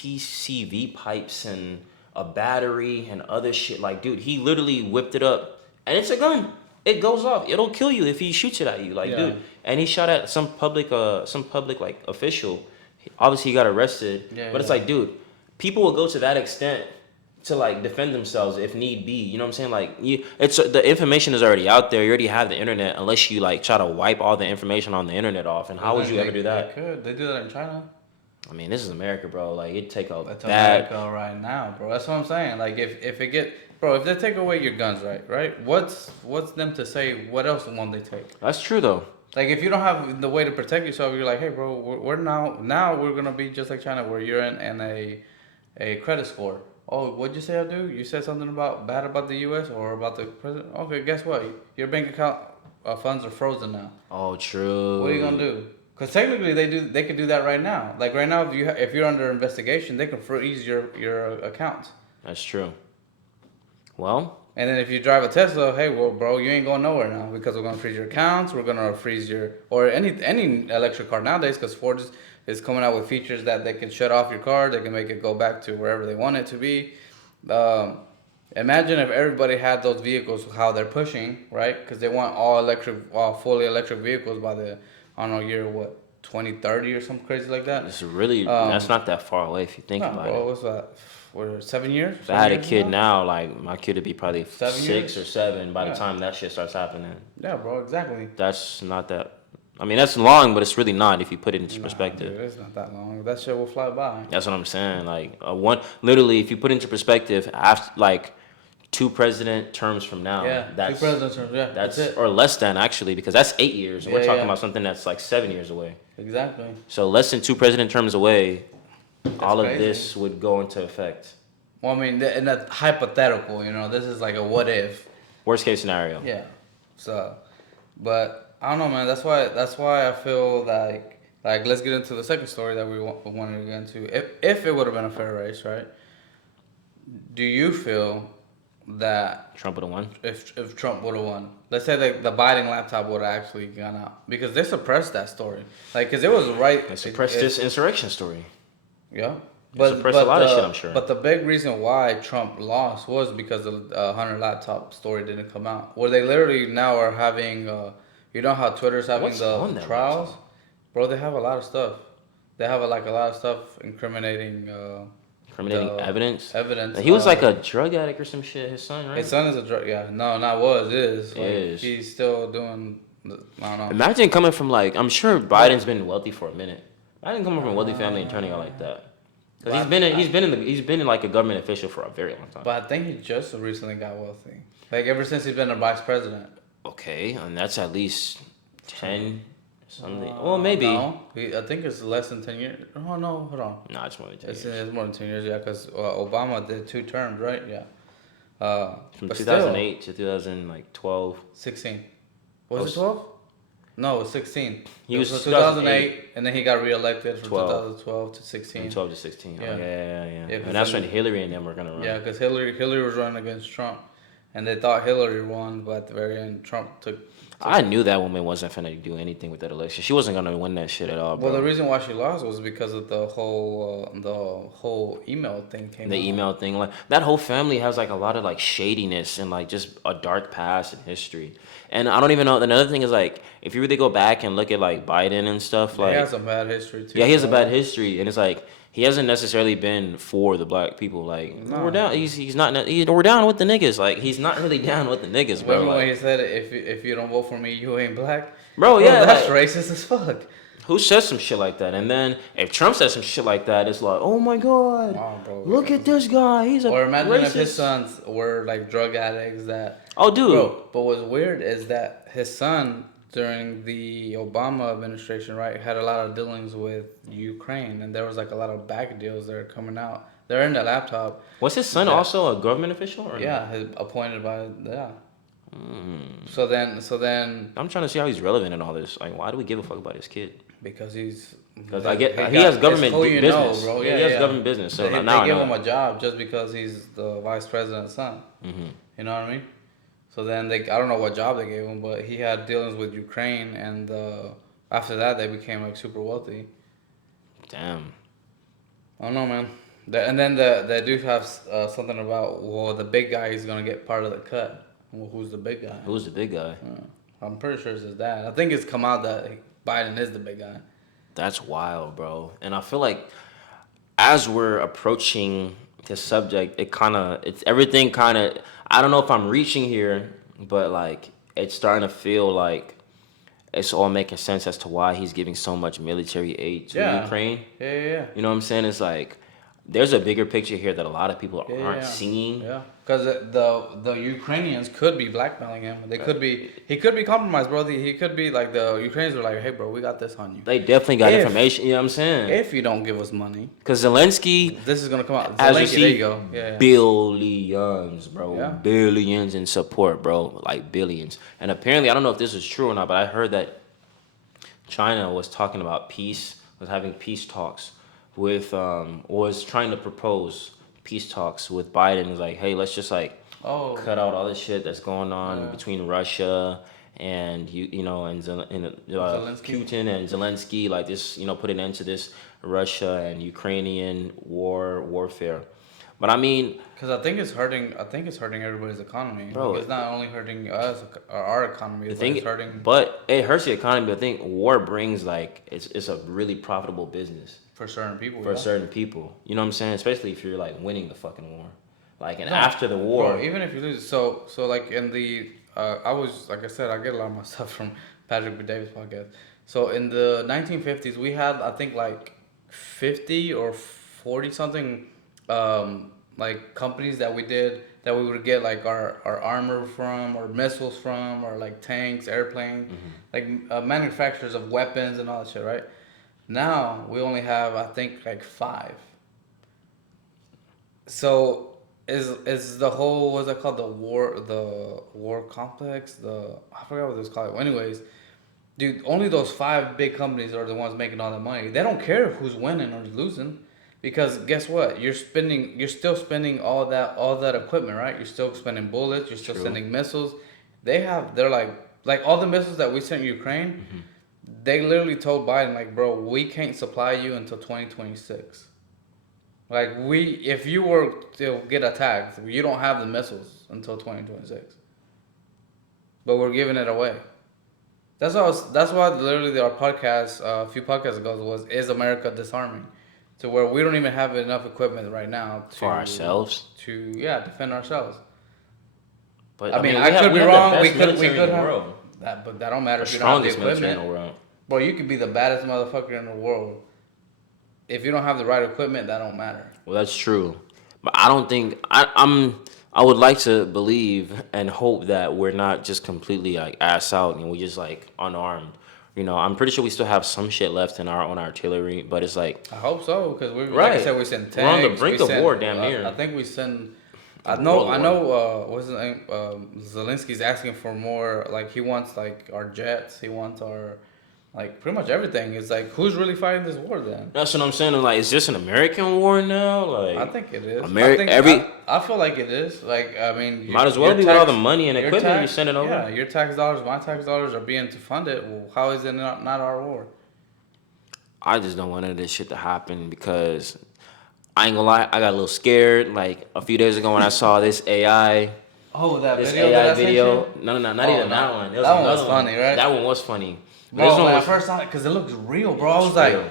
PCV pipes and a battery and other shit. Like, dude, he literally whipped it up, and it's a gun. It goes off. It'll kill you if he shoots it at you. Like, Yeah. dude, and he shot at some public like official. Obviously, he got arrested. Yeah, But it's yeah. like, dude, people will go to that extent to like defend themselves if need be. You know what I'm saying? Like, it's the information is already out there. You already have the internet. Unless you like try to wipe all the information on the internet off, and how would you ever do that? They could. They do that in China. I mean, this is America, bro. Like, it take a That's bad. America right now, bro. That's what I'm saying. Like if it get, bro, if they take away your guns, right? What's them to say? What else won't they take? That's true though. Like if you don't have the way to protect yourself, you're like, hey, bro, we're now we're gonna be just like China, where you're in a credit score. Oh, what'd you say, Abdul? You said something bad about the U.S. or about the president. Okay, guess what? Your bank account funds are frozen now. Oh, true. What are you gonna do? Because technically they could do that right now. Like right now, if you're under investigation, they can freeze your accounts. That's true. Well. And then if you drive a Tesla, hey, well, bro, you ain't going nowhere now because we're gonna freeze your accounts. We're gonna freeze your or any electric car nowadays because Ford is coming out with features that they can shut off your car. They can make it go back to wherever they want it to be. Imagine if everybody had those vehicles, how they're pushing, right? Because they want fully electric vehicles by the, I don't know, year what, 2030 or something crazy like that. It's really that's not that far away if you think about it. What's that? What, 7 years? If I had a kid now, like my kid would be probably 6 years? or 7 by the time that shit starts happening. Yeah, bro, exactly. That's not that. I mean, that's long, but it's really not if you put it into perspective. Dude, it's not that long. That shit will fly by. That's what I'm saying. Like literally, if you put it into perspective, after like 2 president terms from now, that's 2 president terms. Yeah, that's it. Or less than actually, because that's 8 years. And we're talking about something that's like 7 years away. Exactly. So less than 2 president terms away, all of this would go into effect. Well, I mean, and that's hypothetical. This is like a what if. Worst case scenario. Yeah. So, but I don't know, man. That's why I feel like let's get into the second story that we wanted to get into. If it would have been a fair race, right? Do you feel that Trump would have won? If Trump would have won, let's say the Biden laptop would have actually gone out because they suppressed that story, like because it was right. They suppressed this insurrection story. Yeah. Suppressed a lot of shit, I'm sure. But the big reason why Trump lost was because the Hunter laptop story didn't come out. Where they literally now are having, you know how Twitter's having the trials? Bro, they have a lot of stuff. They have a lot of stuff incriminating evidence. Evidence. He was like a drug addict or some shit. His son, right? His son is a drug. Yeah, no, not was is. Like, is. He's still doing. I don't know. Imagine coming from like I'm sure Biden's been wealthy for a minute. Imagine coming from a wealthy family and turning out like that. Because he's been in like a government official for a very long time. But I think he just recently got wealthy. Like ever since he's been a vice president. Okay, and that's at least 10 something. Well, maybe. No, I think it's less than 10 years. Oh no, hold on. No, it's more than 10 years. It's more than 10 years, yeah. Because Obama did 2 terms, right? Yeah. From 2008 to 2012. 16. Was it 12? No, it was 16. He was 2008, and then he got reelected from 2012 to 16. From 12 to 16. Yeah. Oh, yeah. And that's when Hillary and them were gonna run. Yeah, because Hillary was running against Trump, and they thought Hillary won, but at the very end, Trump took. I knew that woman wasn't finna do anything with that election. She wasn't gonna win that shit at all, bro. Well, the reason why she lost was because of the whole email thing came. The email thing, like that whole family has like a lot of like shadiness and like just a dark past and history. And I don't even know. Another thing is like if you really go back and look at like Biden and stuff, like he has a bad history too. Yeah, he has a bad history, and it's like he hasn't necessarily been for the black people. Like we're down. He's not. We're down with the niggas. Like he's not really down with the niggas, bro. Remember when he said, "If you don't vote for me, you ain't black." Bro, yeah, that's racist as fuck. Who says some shit like that? And then if Trump says some shit like that, it's like, oh my god, bro, look at this guy. He's a Or imagine racist. if his sons were like drug addicts that. Oh, dude. Bro, but what's weird is that his son during the Obama administration, right, had a lot of dealings with Ukraine, and there was like a lot of back deals that are coming out. They're in the laptop. Was his son also a government official? Or yeah, appointed by So then. I'm trying to see how he's relevant in all this. Like, why do we give a fuck about his kid? Because he's. Because he has government business. Bro. Yeah, he has government business. So they now give him a job just because he's the vice president's son. Mm-hmm. You know what I mean? So then I don't know what job they gave him, but he had dealings with Ukraine, and after that they became like super wealthy. Damn. I don't know, man. And then they do have something about the big guy is gonna get part of the cut. Well, who's the big guy? Who's the big guy? I'm pretty sure it's his dad. I think it's come out that Biden is the big guy. That's wild, bro. And I feel like as we're approaching this subject, it's everything kind of. I don't know if I'm reaching here, but like it's starting to feel like it's all making sense as to why he's giving so much military aid to Ukraine. Yeah. You know what I'm saying? It's like there's a bigger picture here that a lot of people Yeah, aren't yeah, seeing. yeah. Because the Ukrainians could be blackmailing him. He could be compromised, bro. He could be like the Ukrainians were like, hey, bro, we got this on you. They definitely got If information. You know what I'm saying? if you don't give us money, Because Zelensky this is gonna come out. has Zelensky, there you received go. Yeah, billions, bro. yeah. Billions in support, bro. Like billions. And apparently, I don't know if this is true or not, but I heard that China was talking about peace, was having peace talks with, was trying to propose peace talks with Biden. It was like, hey, let's just like Oh, cut out all this shit that's going on yeah. between Russia and Zelensky. Putin and Zelensky. Like this, put an end to this Russia and Ukrainian warfare. But I mean, Because I think it's hurting. I think it's hurting everybody's economy. bro, Like, it's not only hurting us, our economy. the It's like thing, it's hurting but it hurts the economy. But I think war brings like it's a really profitable business for certain people. for Yeah. certain people. You know what I'm saying? Especially if you're like winning the fucking war, like and No, after the war. bro, even if you lose, so like in the, I was like I said, I get a lot of my stuff from Patrick B. Davis podcast. So in the 1950s, we had I think like 50 or 40 something, like companies that we would get like our armor from, or missiles from, or like tanks, airplanes, like manufacturers of weapons and all that shit, right? Now we only have I think like five. So is the whole, what's that called, the war complex, I forgot what it's called. Well, anyways, dude, only those five big companies are the ones making all the money. They don't care who's winning or losing, because guess what? You're still spending all that equipment, right? You're still spending bullets. You're still True. sending missiles. They're like all the missiles that we sent Ukraine. They literally told Biden like, bro, we can't supply you until 2026. Like if you were to get attacked, you don't have the missiles until 2026. But we're giving it away. That's why literally our podcast a few podcasts ago was, is America disarming? To where we don't even have enough equipment right now For ourselves? to defend ourselves. But I mean, we I have- could we be have the wrong. best We could military in the have world. that, but that don't matter The if you don't have the strongest military in the equipment. world. Bro, you could be the baddest motherfucker in the world. If you don't have the right equipment, that don't matter. Well, that's true, but I don't think I would like to believe and hope that we're not just completely like ass out and we just like unarmed. I'm pretty sure we still have some shit left in our own artillery, but it's like I hope so, because like I Right. said, we send tanks. We're on the brink we of send, war, damn near. I think we send. World War. I know. What's his name? Zelensky's asking for more. Like he wants like our jets. He wants our, like pretty much everything. It's like, who's really fighting this war then? that's what I'm saying. I'm like, is this an American war now? Like, I think it is. Ameri- I feel like it is. Like I mean, might as well your be with all the money and your equipment you tax- sending over. Yeah, your tax dollars, my tax dollars are being to fund it. Well, how is it not our war? I just don't want any of this shit to happen because I ain't gonna lie, I got a little scared. Like a few days ago when I saw this AI, Oh, that this video. AI that I sent video. you? No, not Oh, even no. that one. There That one was another funny, right? That one was funny. Bro, This one when I was- first saw it, because it looks real, bro. It I looks was like, real.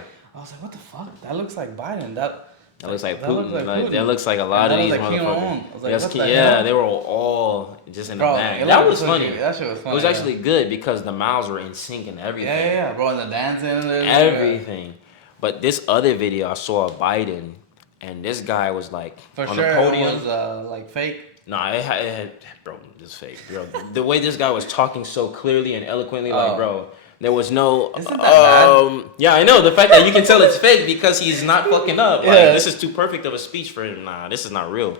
what the fuck? That looks like Biden. That That looks like that Putin. looks like Like, Putin. that looks like a lot And of that these looks like Kim motherfuckers. Jong-un. I was like, That's what Kim- the yeah, hell? they were all just in Bro, the bag. it That looked was funny. funny. That shit was funny. It was actually good because the mouths were in sync and everything. Yeah, bro. And the dancing and Everything. But this other video I saw of Biden, and this guy was like For on sure, the podium. it was like fake. Nah, it had, bro, this fake, bro. The way this guy was talking so clearly and eloquently, like, bro, there was no. Isn't that bad? Yeah, I know the fact that you can tell it's fake because he's not fucking up. Like, Yeah. this is too perfect of a speech for him. Nah, this is not real.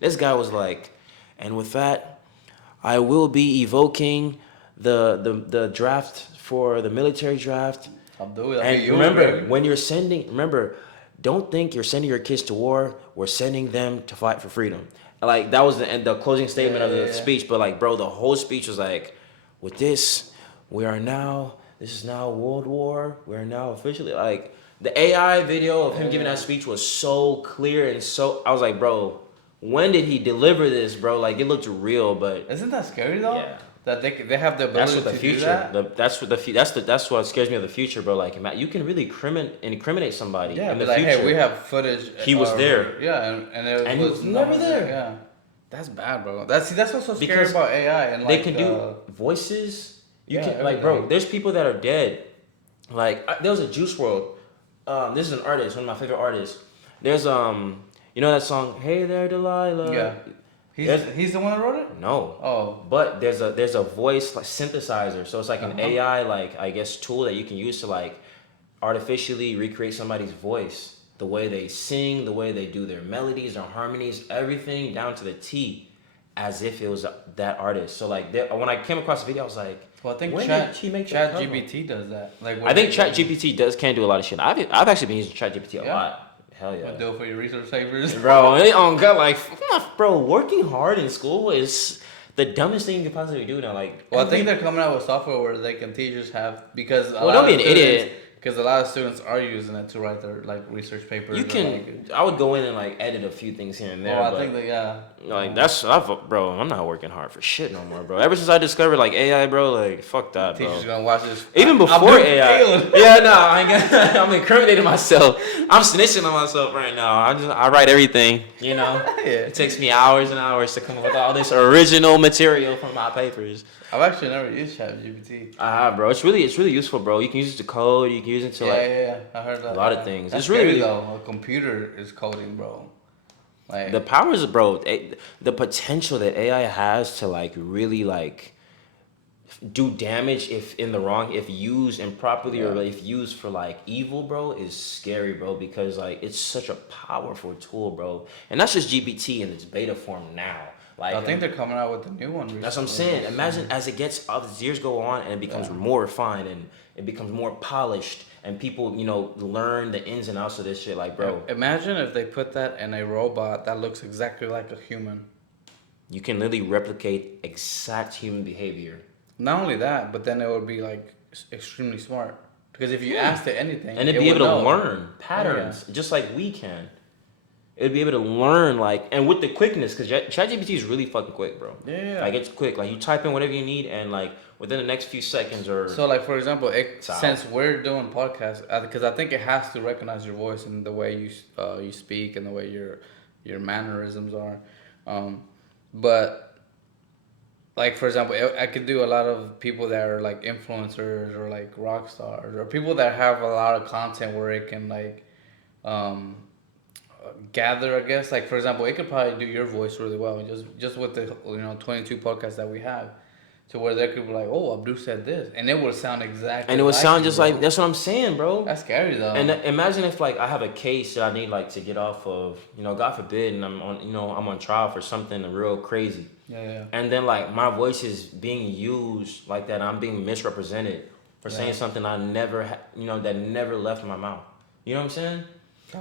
This guy was like, and with that, I will be evoking the draft for the military draft. Abdul, And remember, when you're remember, don't think you're sending your kids to war. We're sending them to fight for freedom. Like, that was the closing statement of the speech. But, like, bro, the whole speech was like, with this, this is now World War. We're now officially, like, the AI video of him giving that speech was so clear and so, I was like, bro, when did he deliver this, bro? Like, it looked real, but. Isn't that scary, though? Yeah. That they have the ability That's what the to future. do that? That's what scares me of the future, bro. Like, you can really incriminate somebody Yeah, in the but like, future. hey, we have footage. He was there. Yeah, and it And he was never there. Yeah, that's bad, bro. That's what's so scary Because about AI. And they like, can do voices. You yeah, can, like, bro. everything. There's people that are dead. Like, there was a Juice World. This is an artist, one of my favorite artists. There's you know that song, Hey There Delilah? Yeah. He's the one that wrote it? No. Oh. But there's a voice like synthesizer. So it's like an Uh-huh. AI like I guess tool that you can use to like artificially recreate somebody's voice. The way they sing, the way they do their melodies, their harmonies, everything down to the T as if it was that artist. So like when I came across the video I was like, Well, I think when did he make that cover? ChatGPT does that. Like, I think ChatGPT can do a lot of shit. I've actually been using ChatGPT a lot. Hell yeah. What do it for your research papers? Bro, God, like, bro, working hard in school is the dumbest thing you could possibly do now. Like, Well, I think they're coming out with software where they can teachers have because don't be an idiot. Because a lot of students are using it to write their like research papers. You can. I would go in and like edit a few things here and there. Well, I think that Like bro. I'm not working hard for shit no more, bro. Ever since I discovered like AI, bro, like fuck that, bro. Teachers gonna watch this. Even before AI. Yeah, no, I'm incriminating myself. I'm snitching on myself right now. I write everything. You know. Yeah. It takes me hours and hours to come up with all this original material from my papers. I've actually never used ChatGPT. Bro, it's really useful, bro. You can use it to code. You can use it to Yeah. I heard that. A lot of things. That's it's really though. A computer is coding, bro. Like the powers, bro. The potential that AI has to like really like do damage if used improperly or if used for like evil, bro, is scary, bro. Because like it's such a powerful tool, bro. And that's just GPT in its beta form now. Like, I think they're coming out with a new one recently. That's what I'm saying. Imagine as it gets, as years go on and it becomes more refined and it becomes more polished and people, you know, learn the ins and outs of this shit. Like, bro. Imagine if they put that in a robot that looks exactly like a human. You can literally replicate exact human behavior. Not only that, but then it would be like extremely smart. Because if you asked it anything, and it'd be able to learn patterns just like we can. It'd be able to learn, like, and with the quickness, because ChatGPT is really fucking quick, bro. Yeah. Like, it's quick. Like, you type in whatever you need, and, like, within the next few seconds or... So, like, for example, since we're doing podcasts, because I think it has to recognize your voice and the way you speak and the way your mannerisms are. But, like, for example, I could do a lot of people that are, like, influencers or, like, rock stars or people that have a lot of content where it can, like... gather, I guess. Like, for example, it could probably do your voice really well, just with the 22 podcasts that we have, to where they could be like, oh, Abdul said this, and it would sound exactly. And it would sound just like that's what I'm saying, bro. That's scary though. And imagine if like I have a case that I need like to get off of, God forbid, and I'm on trial for something real crazy. Yeah. And then like my voice is being used like that, I'm being misrepresented for saying something I never, that never left my mouth. You know what I'm saying?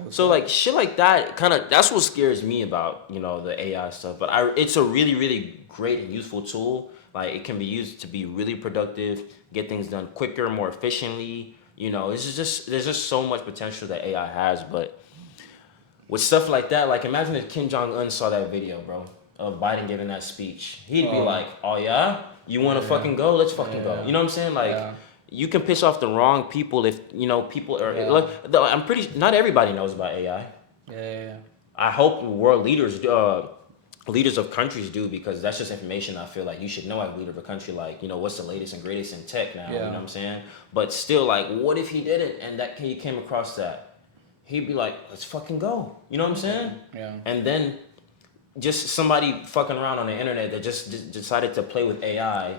So like shit like that that's what scares me about the AI stuff. But it's a really really great and useful tool. Like it can be used to be really productive, get things done quicker, more efficiently. There's just so much potential that AI has. But with stuff like that, like imagine if Kim Jong-un saw that video, bro, of Biden giving that speech. He'd be like, "Oh yeah, you want to fucking go? Let's fucking go." You know what I'm saying? Like. Yeah. You can piss off the wrong people if people are like. I'm pretty. Not everybody knows about AI. Yeah. I hope world leaders, leaders of countries do, because that's just information I feel like you should know as a leader of a country. Like what's the latest and greatest in tech now. You know what I'm saying? But still, like, what if he did it and that he came across that? He'd be like, let's fucking go. You know what I'm saying? Yeah. And then just somebody fucking around on the internet that just decided to play with AI.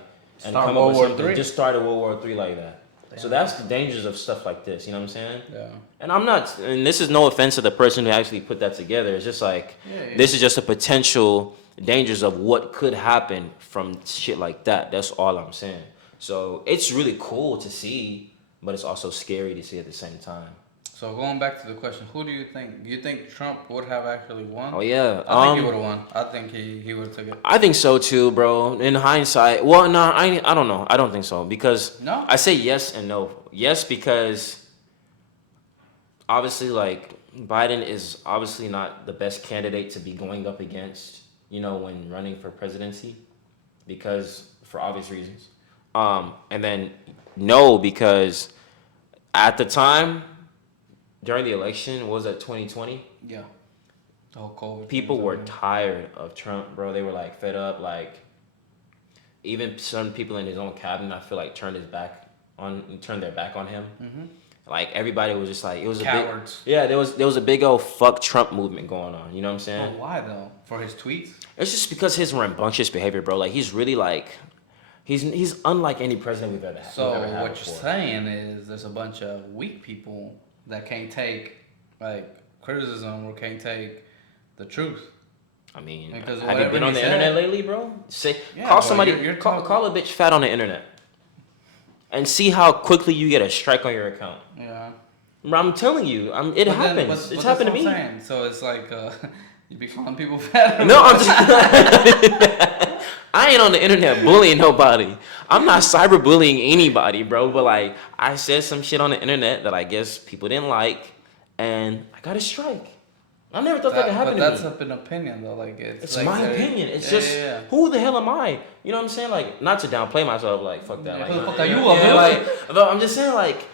And come up with something, just started World War III like that. Damn. So that's the dangers of stuff like this. You know what I'm saying? Yeah. And this is no offense to the person who actually put that together. It's just like, this is just a potential dangers of what could happen from shit like that. That's all I'm saying. So it's really cool to see, but it's also scary to see at the same time. So going back to the question, who do you think? Do you think Trump would have actually won? Oh yeah, I think he would have won. I think he would have took it. I think so too, bro. In hindsight, well, no, I don't know. I don't think so, because I say yes and no. Yes, because obviously, like, Biden is obviously not the best candidate to be going up against, when running for presidency, because for obvious reasons. And then no, because at the time. During the election, what was that, 2020? Yeah. The whole COVID. People were tired of Trump, bro. They were like fed up. Like, even some people in his own cabinet, I feel like turned their back on him. Mm-hmm. Like everybody was just like it was Cowards. a big there was a big old fuck Trump movement going on. You know what I'm saying? But why though? For his tweets? It's just because his rambunctious behavior, bro. Like he's really like he's unlike any president we've ever had. So we've ever had what before. you're saying is there's a bunch of weak people that can't take like criticism or can't take the truth. I mean, Because have you been on the said, internet lately, bro? Say yeah, call bro, somebody you're call a bitch fat on the internet, and see how quickly you get a strike on your account. Yeah. Bro, I'm telling you, it happens. It's happened to me. Saying. So it's like you be calling people fat. No, I'm just. I ain't on the internet bullying nobody. I'm not cyberbullying anybody, bro. But like, I said some shit on the internet that I guess people didn't like, and I got a strike. I never thought that could happen to me. But that's an opinion though. Like it's like, my opinion. It's just who the hell am I? You know what I'm saying? Like, not to downplay myself. Like, fuck that. Yeah, like, who the fuck are you? Like, but I'm just saying, like,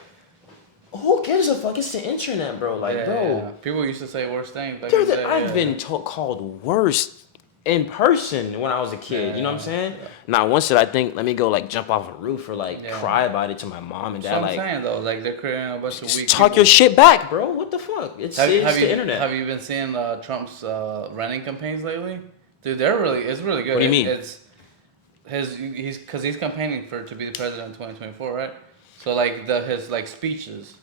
who gives a fuck? It's the internet, bro. Like, bro. Yeah. People used to say worse things. I've been called worse in person when I was a kid. You know what I'm saying? Yeah. Not once did I think, let me go like jump off a roof or like cry about it to my mom and dad. So like, I'm saying though, like they're creating a bunch of weak. Talk your shit back, bro. What the fuck? It's the internet. Have you been seeing Trump's running campaigns lately? Dude, it's really good. What do you mean? It's he's campaigning to be the president in 2024, right? So like his like speeches.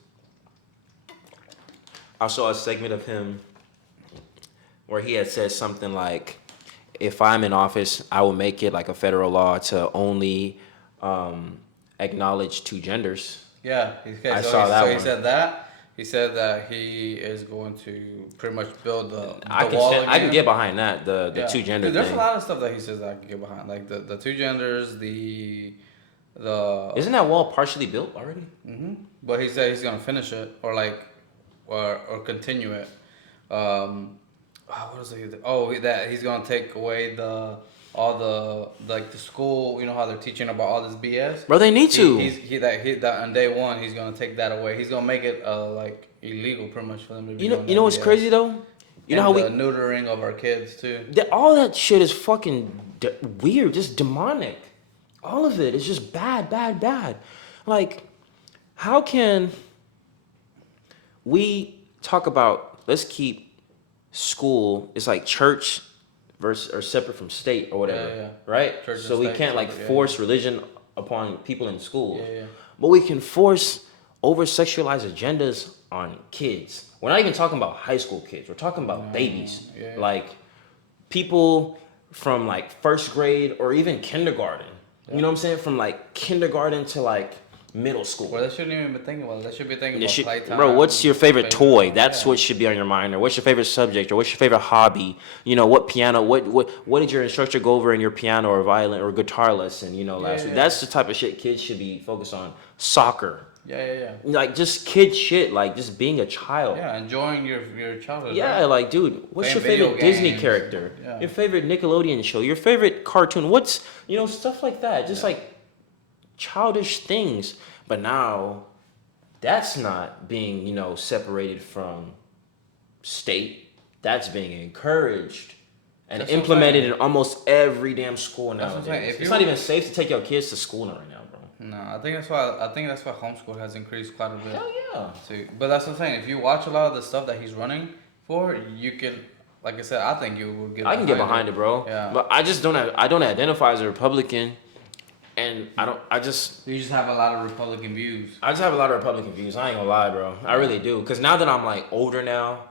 I saw a segment of him where he had said something like, if I'm in office, I will make it like a federal law to only acknowledge two genders. Yeah, I saw that one. He said that. He said that he is going to pretty much build the wall again. I can get behind that, the two gender thing. There's a lot of stuff that he says that I can get behind, like the two genders, the. Isn't that wall partially built already? Mm-hmm. But he said he's gonna finish it or continue it. What is it? Oh, that he's gonna take away all the school. You know how they're teaching about all this BS. Bro, they need to. That on day one he's gonna take that away. He's gonna make it like illegal, pretty much for them to be. You know what's crazy though? You know how the neutering of our kids too. All that shit is fucking weird, just demonic. All of it is just bad. Like, how can we talk about, let's keep school, it's like church versus or separate from state or whatever, right? Church so we can't like force religion upon people in school. But we can force over-sexualized agendas on kids. We're not even talking about high school kids. We're talking about babies. Like people from like first grade or even kindergarten. You know what I'm saying? From like kindergarten to like middle school. Well, they shouldn't even be thinking about it. They should be thinking about playtime. Bro, what's your favorite toy? That's what should be on your mind. Or what's your favorite subject? Or what's your favorite hobby? You know, what piano? What did your instructor go over in your piano or violin or guitar lesson? You know, last week. That's the type of shit kids should be focused on. Soccer. Like just kid shit, like just being a child. Yeah, enjoying your childhood. Yeah, right? Like dude, what's your favorite Disney character? Yeah. Your favorite Nickelodeon show? Your favorite cartoon? What's, you know, stuff like that. Just like childish things. But now that's not being, you know, separated from state. That's being encouraged and implemented in almost every damn school nowadays. It's not even safe to take your kids to school right now. No, I think that's why homeschool has increased quite a bit. Hell yeah. Too. But that's what I'm saying. If you watch a lot of the stuff that he's running for, you can, like I said, I think you will get. I can get behind it, bro. Yeah. But I just don't identify as a Republican, and you just have a lot of Republican views. I just have a lot of Republican views. I ain't gonna lie, bro. I really do. Cause now that I'm like older now,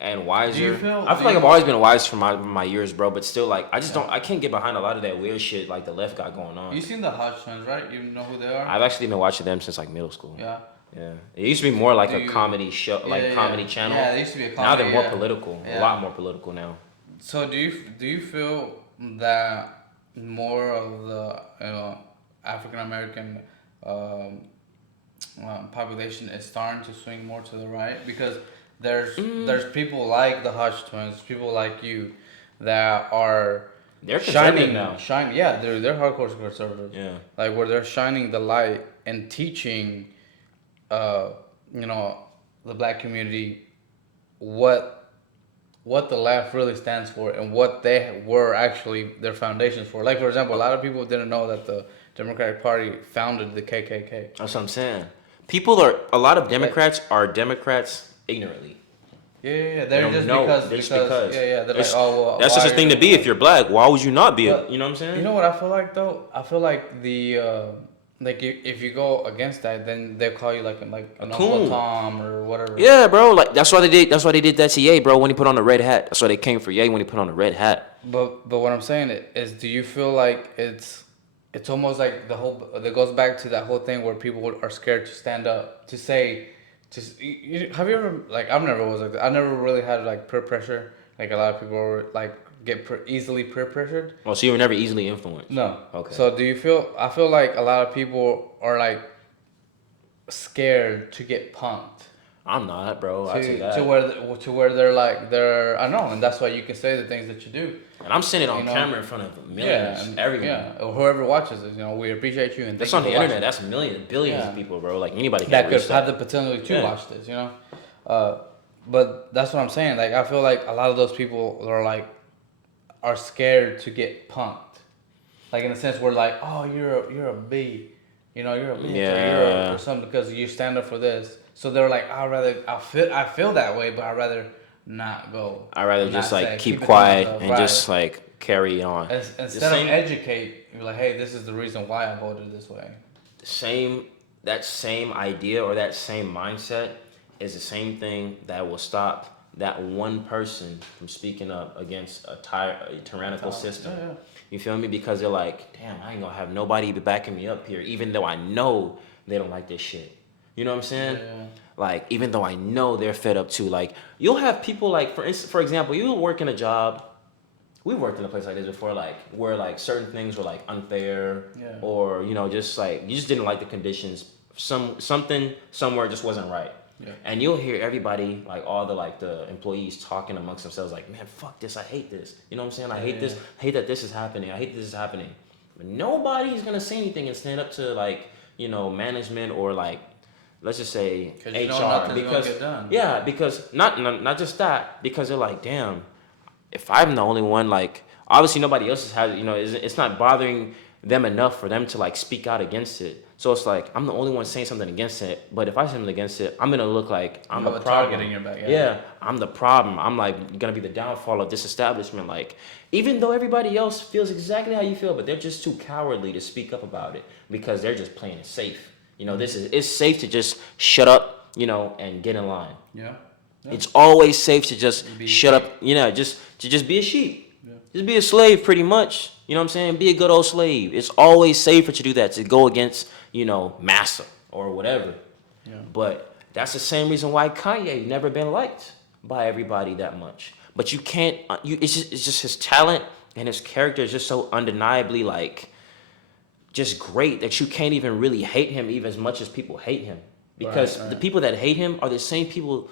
and wiser. I feel like I've always been wise for my years, bro. But still, like, I can't get behind a lot of that weird shit like the left got going on. You seen the Hodge twins, right? You know who they are? I've actually been watching them since like middle school. Yeah. Yeah. It used to be more like a comedy show, comedy channel. Yeah, it used to be a comedy. Now they're more political. A lot more political now. So do you feel that more of the African American population is starting to swing more to the right because there's people like the Hodge twins, people like you, that are shining now. Yeah, they're hardcore conservative. Yeah, like where they're shining the light and teaching, the black community what the left really stands for and what they were actually their foundations for. Like for example, a lot of people didn't know that the Democratic Party founded the KKK. That's what I'm saying. A lot of Democrats are Democrats ignorantly. Yeah. They They're don't just know. because They're just because because. yeah. They're like, oh well, That's why just a are you thing to doing be if that? you're black. Why would you not be But you know what I'm you saying? know what I feel like though? I feel like the like if you go against that, then they'll call you like A an Uncle coon. Tom or whatever. Yeah, bro. Like that's why they did that to Ye, bro, when he put on the red hat. That's why they came for Ye when he put on the red hat. But what I'm saying is, do you feel like it's almost like the whole that goes back to that whole thing where people are scared to stand up to say have you ever like I've never was like that. I never really had like peer pressure like a lot of people are like get easily peer pressured. Oh, so you were never easily influenced. No. Okay. So do you feel? I feel like a lot of people are like scared to get punked. I'm not, bro. I tell you that. To where they're like they're I know, and that's why you can say the things that you do. And I'm saying it on You know? camera in front of millions, everyone. Yeah, or whoever watches it, we appreciate you and That's thank on you the for internet. watching. That's millions, billions of people, bro. Like anybody can That could reach have the that. potential to Yeah. watch this, But that's what I'm saying. Like I feel like a lot of those people are scared to get punked. Like in a sense, we're like, oh, you're a B, you're a bitch, Yeah. or something because you stand up for this. So they're like, I feel that way, but I'd rather not go. I'd rather Not just say, like keep it to quiet myself. and Right. just like carry on. Instead of educate, you're like, hey, this is the reason why I voted this way. That same idea or that same mindset is the same thing that will stop that one person from speaking up against a tyrannical system. Yeah. You feel me? Because they're like, damn, I ain't gonna have nobody be backing me up here, even though I know they don't like this shit. You know what I'm saying? Yeah. Like, even though I know they're fed up too. Like, you'll have people like, for example, you work in a job. We've worked in a place like this before, like where like certain things were like unfair, or just like you just didn't like the conditions. Something somewhere just wasn't right. Yeah. And you'll hear everybody, like all the employees talking amongst themselves, like, man, fuck this, I hate this. You know what I'm saying? I hate this, I hate that this is happening, I hate this is happening. But nobody's gonna say anything and stand up to like, management or like, let's just say HR, because get done. Yeah, because not just that, because they're like, damn, if I'm the only one, like, obviously nobody else has had, it's not bothering them enough for them to like speak out against it. So it's like I'm the only one saying something against it. But if I say something against it, I'm gonna look like I'm a problem. Target in your back. Yeah, I'm the problem. I'm like gonna be the downfall of this establishment. Like, even though everybody else feels exactly how you feel, but they're just too cowardly to speak up about it because they're just playing it safe. It's safe to just shut up, and get in line. Yeah. It's always safe to just shut up, just be a sheep. Yeah. Just be a slave pretty much. You know what I'm saying? Be a good old slave. It's always safer to do that, to go against, massa or whatever. Yeah. But that's the same reason why Kanye never been liked by everybody that much. But you can't, it's just his talent and his character is just so undeniably like, just great that you can't even really hate him even as much as people hate him. Because the people that hate him are the same people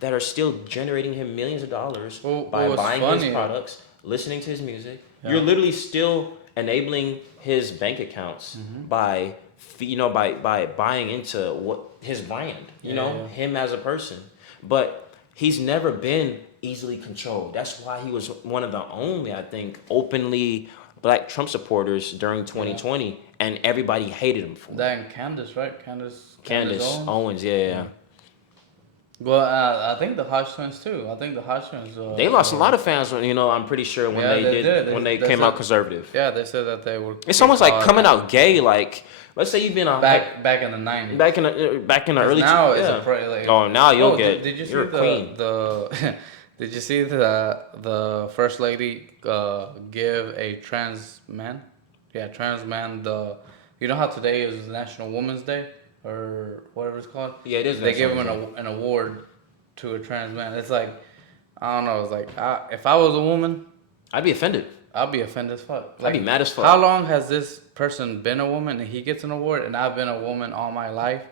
that are still generating him millions of dollars by buying his products, listening to his music. Yeah. You're literally still enabling his bank accounts by buying into what his brand, him as a person. But he's never been easily controlled. That's why he was one of the only, I think, openly Black Trump supporters during 2020, and everybody hated him for it. That and Candace, right? Candace Owens, yeah. Well, I think the Hodge twins too. I think the Hodge twins. They lost a lot of fans. I'm pretty sure when they came out conservative. Yeah, they said that they were. It's almost like coming out gay. Like, let's say you've been back in the 90s. Back in the early. Now now you'll get. Did you see you're a queen. Did you see the first lady give a trans man? Yeah, trans man. You know how today is National Women's Day? Or whatever it's called. Yeah, it is. They give him an award to a trans man. It's like, I don't know. It's like, if I was a woman, I'd be offended. I'd be offended as fuck. I'd be mad as fuck. How long has this person been a woman and he gets an award, and I've been a woman all my life?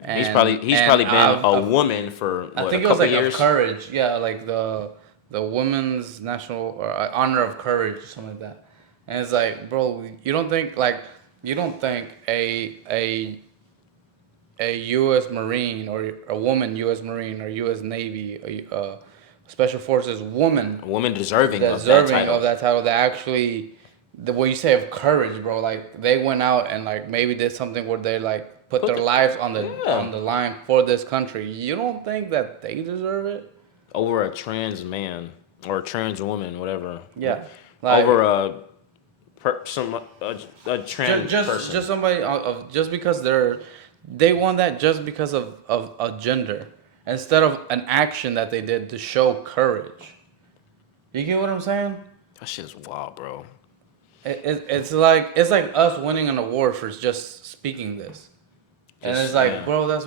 And he's probably been a woman for I think it was like years. Of courage. Yeah, like the women's national or honor of courage or something like that. And it's like, bro, you don't think a U.S. Marine or a woman U.S. Marine or U.S. Navy, Special Forces woman. A woman deserving of that title. That actually, the way you say of courage, bro. Like they went out and like maybe did something where they like put their lives on yeah, the line for this country. You don't think that they deserve it? over a trans man or a trans woman, whatever. Yeah, like Over a just trans just person. just somebody of just because they want that just because of a gender instead of an action that they did to show courage. You get what I'm saying? That shit is wild, bro. It's like us winning an award for just speaking this, and it's Just like, yeah. bro, it's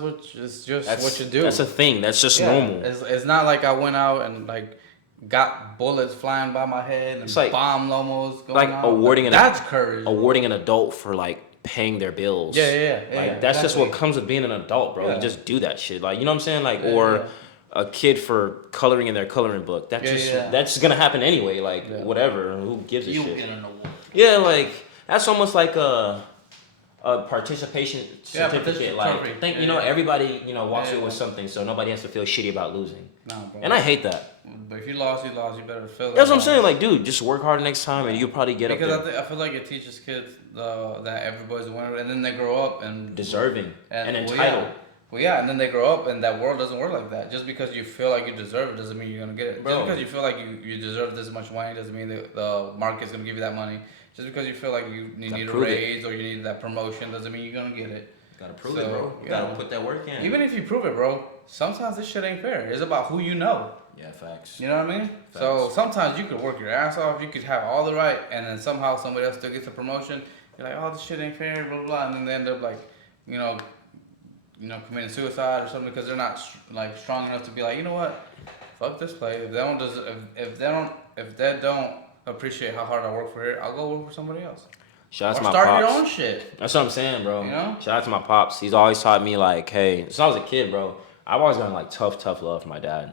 just what you do. That's a thing. That's just Yeah, normal. it's not like I went out and like got bullets flying by my head and It's like bomb lomos going like off. Like, that's courage. awarding an adult for like paying their bills. Like that's just what comes with being an adult, bro. Yeah. You just do that shit. Like you know what I'm saying? Like Yeah, or yeah. a kid for coloring in their coloring book. That's gonna happen anyway. Like whatever. Who gives a shit? Get an award. Yeah, like that's almost like a participation certificate. Like think everybody walks away with something, so nobody has to feel shitty about losing. Nah, bro. And I hate that. But if you lost, you lost. You better feel that. That's what I'm saying. Like, dude, just work hard next time, and you'll probably get up there. Because I feel like it teaches kids that everybody's a winner, and then they grow up and Deserving and entitled. Well, yeah, and then they grow up, and that world doesn't work like that. Just because you feel like you deserve it doesn't mean you're gonna get it. Bro. Just because you feel like you deserve this much money doesn't mean the market's gonna give you that money. Just because you feel like you need a raise or you need that promotion doesn't mean you're gonna get it. Gotta prove it, bro. You gotta put that work in. Even if you prove it, bro, sometimes this shit ain't fair. It's about who you know. Yeah, facts. You know what I mean? Facts. So sometimes you could work your ass off, you could have all the right, and then somehow somebody else still gets a promotion. You're like, oh, this shit ain't fair, blah, blah, blah. And then they end up like, committing suicide or something because they're not like strong enough to be like, you know what, fuck this place. If they don't appreciate how hard I work for it, I'll go work for somebody else. Shout out to or my start pops. your own shit. That's what I'm saying, bro. You know? Shout out to my pops. He's always taught me like, hey, since I was a kid, bro, I've always gotten like tough love from my dad.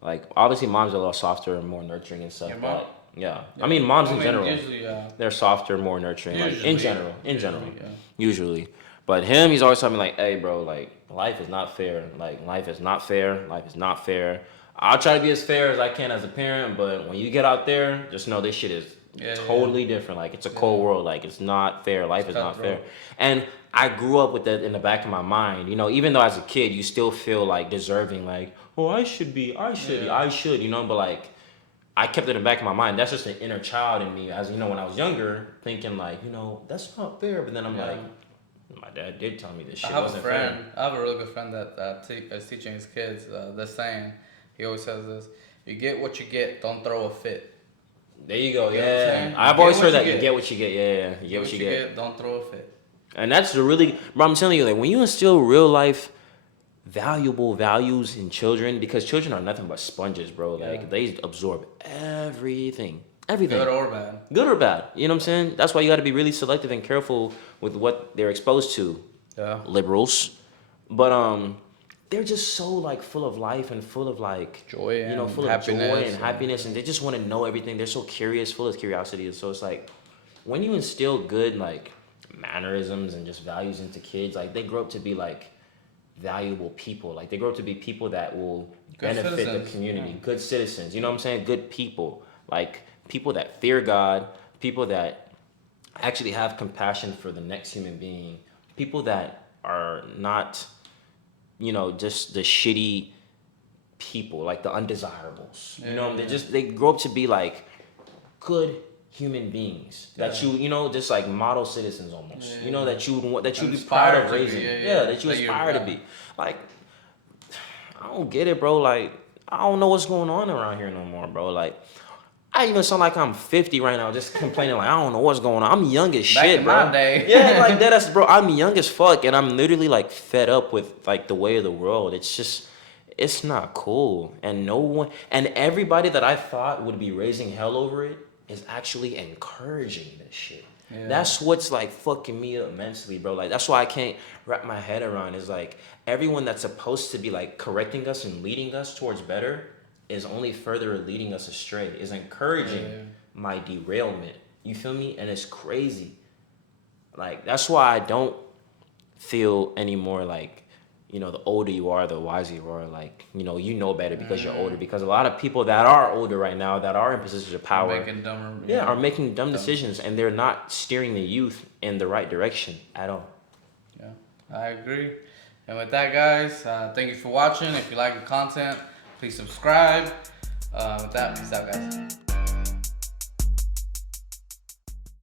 Like obviously, mom's a little softer and more nurturing and stuff. But yeah, I mean, moms in general, usually, they're softer, more nurturing. Usually, like in general, usually. But him, he's always telling me like, hey, bro, like life is not fair. Like life is not fair. Life is not fair. I'll try to be as fair as I can as a parent, but when you get out there, just know this shit is totally different. Like it's a cold world. Like it's not fair. Life is not fair. And I grew up with that in the back of my mind. Even though as a kid you still feel like deserving, like, oh, I should, but like I kept it in the back of my mind. That's just an inner child in me. As when I was younger, thinking like, that's not fair. But then I'm like, my dad did tell me this shit wasn't fair. I have a really good friend that is teaching his kids this saying. He always says this: "You get what you get. Don't throw a fit." There you go. Yeah, I've always heard that. You get what you get. Yeah, you get what you get. Don't throw a fit. And that's bro, I'm telling you, like when you instill real life valuable values in children, because children are nothing but sponges, bro. Like they absorb everything. Good or bad. You know what I'm saying? That's why you got to be really selective and careful with what they're exposed to. Yeah. Liberals, but they're just so like full of life and full of like joy, and full of joy and happiness, and they just want to know everything. They're so curious, full of curiosity, and so it's like when you instill good like mannerisms and just values into kids, like they grow up to be like valuable people. Like they grow up to be people that will benefit the community, good citizens. You know what I'm saying? Good people, like people that fear God, people that actually have compassion for the next human being, people that are not, just the shitty people, like the undesirables. They grow up to be like good human beings that just like model citizens almost. That you'd be proud of raising. That you aspire to be. Like, I don't get it, bro. Like, I don't know what's going on around here no more, bro. Like, I even sound like I'm 50 right now, just complaining like I don't know what's going on. I'm young as shit, bro. Back in my day. Yeah, like that's bro. I'm young as fuck, and I'm literally like fed up with like the way of the world. It's not cool, and everybody that I thought would be raising hell over it is actually encouraging this shit. Yeah. That's what's like fucking me up mentally, bro. Like that's why I can't wrap my head around. Is like everyone that's supposed to be like correcting us and leading us towards better is only further leading us astray, is encouraging my derailment. You feel me? And it's crazy. Like, that's why I don't feel anymore like, the older you are, the wiser you are. Like, you know better because you're older. Because a lot of people that are older right now, that are in positions of power, are making dumb decisions, and they're not steering the youth in the right direction at all. Yeah. I agree. And with that, guys, thank you for watching. If you like the content, please subscribe. With that, peace out, guys.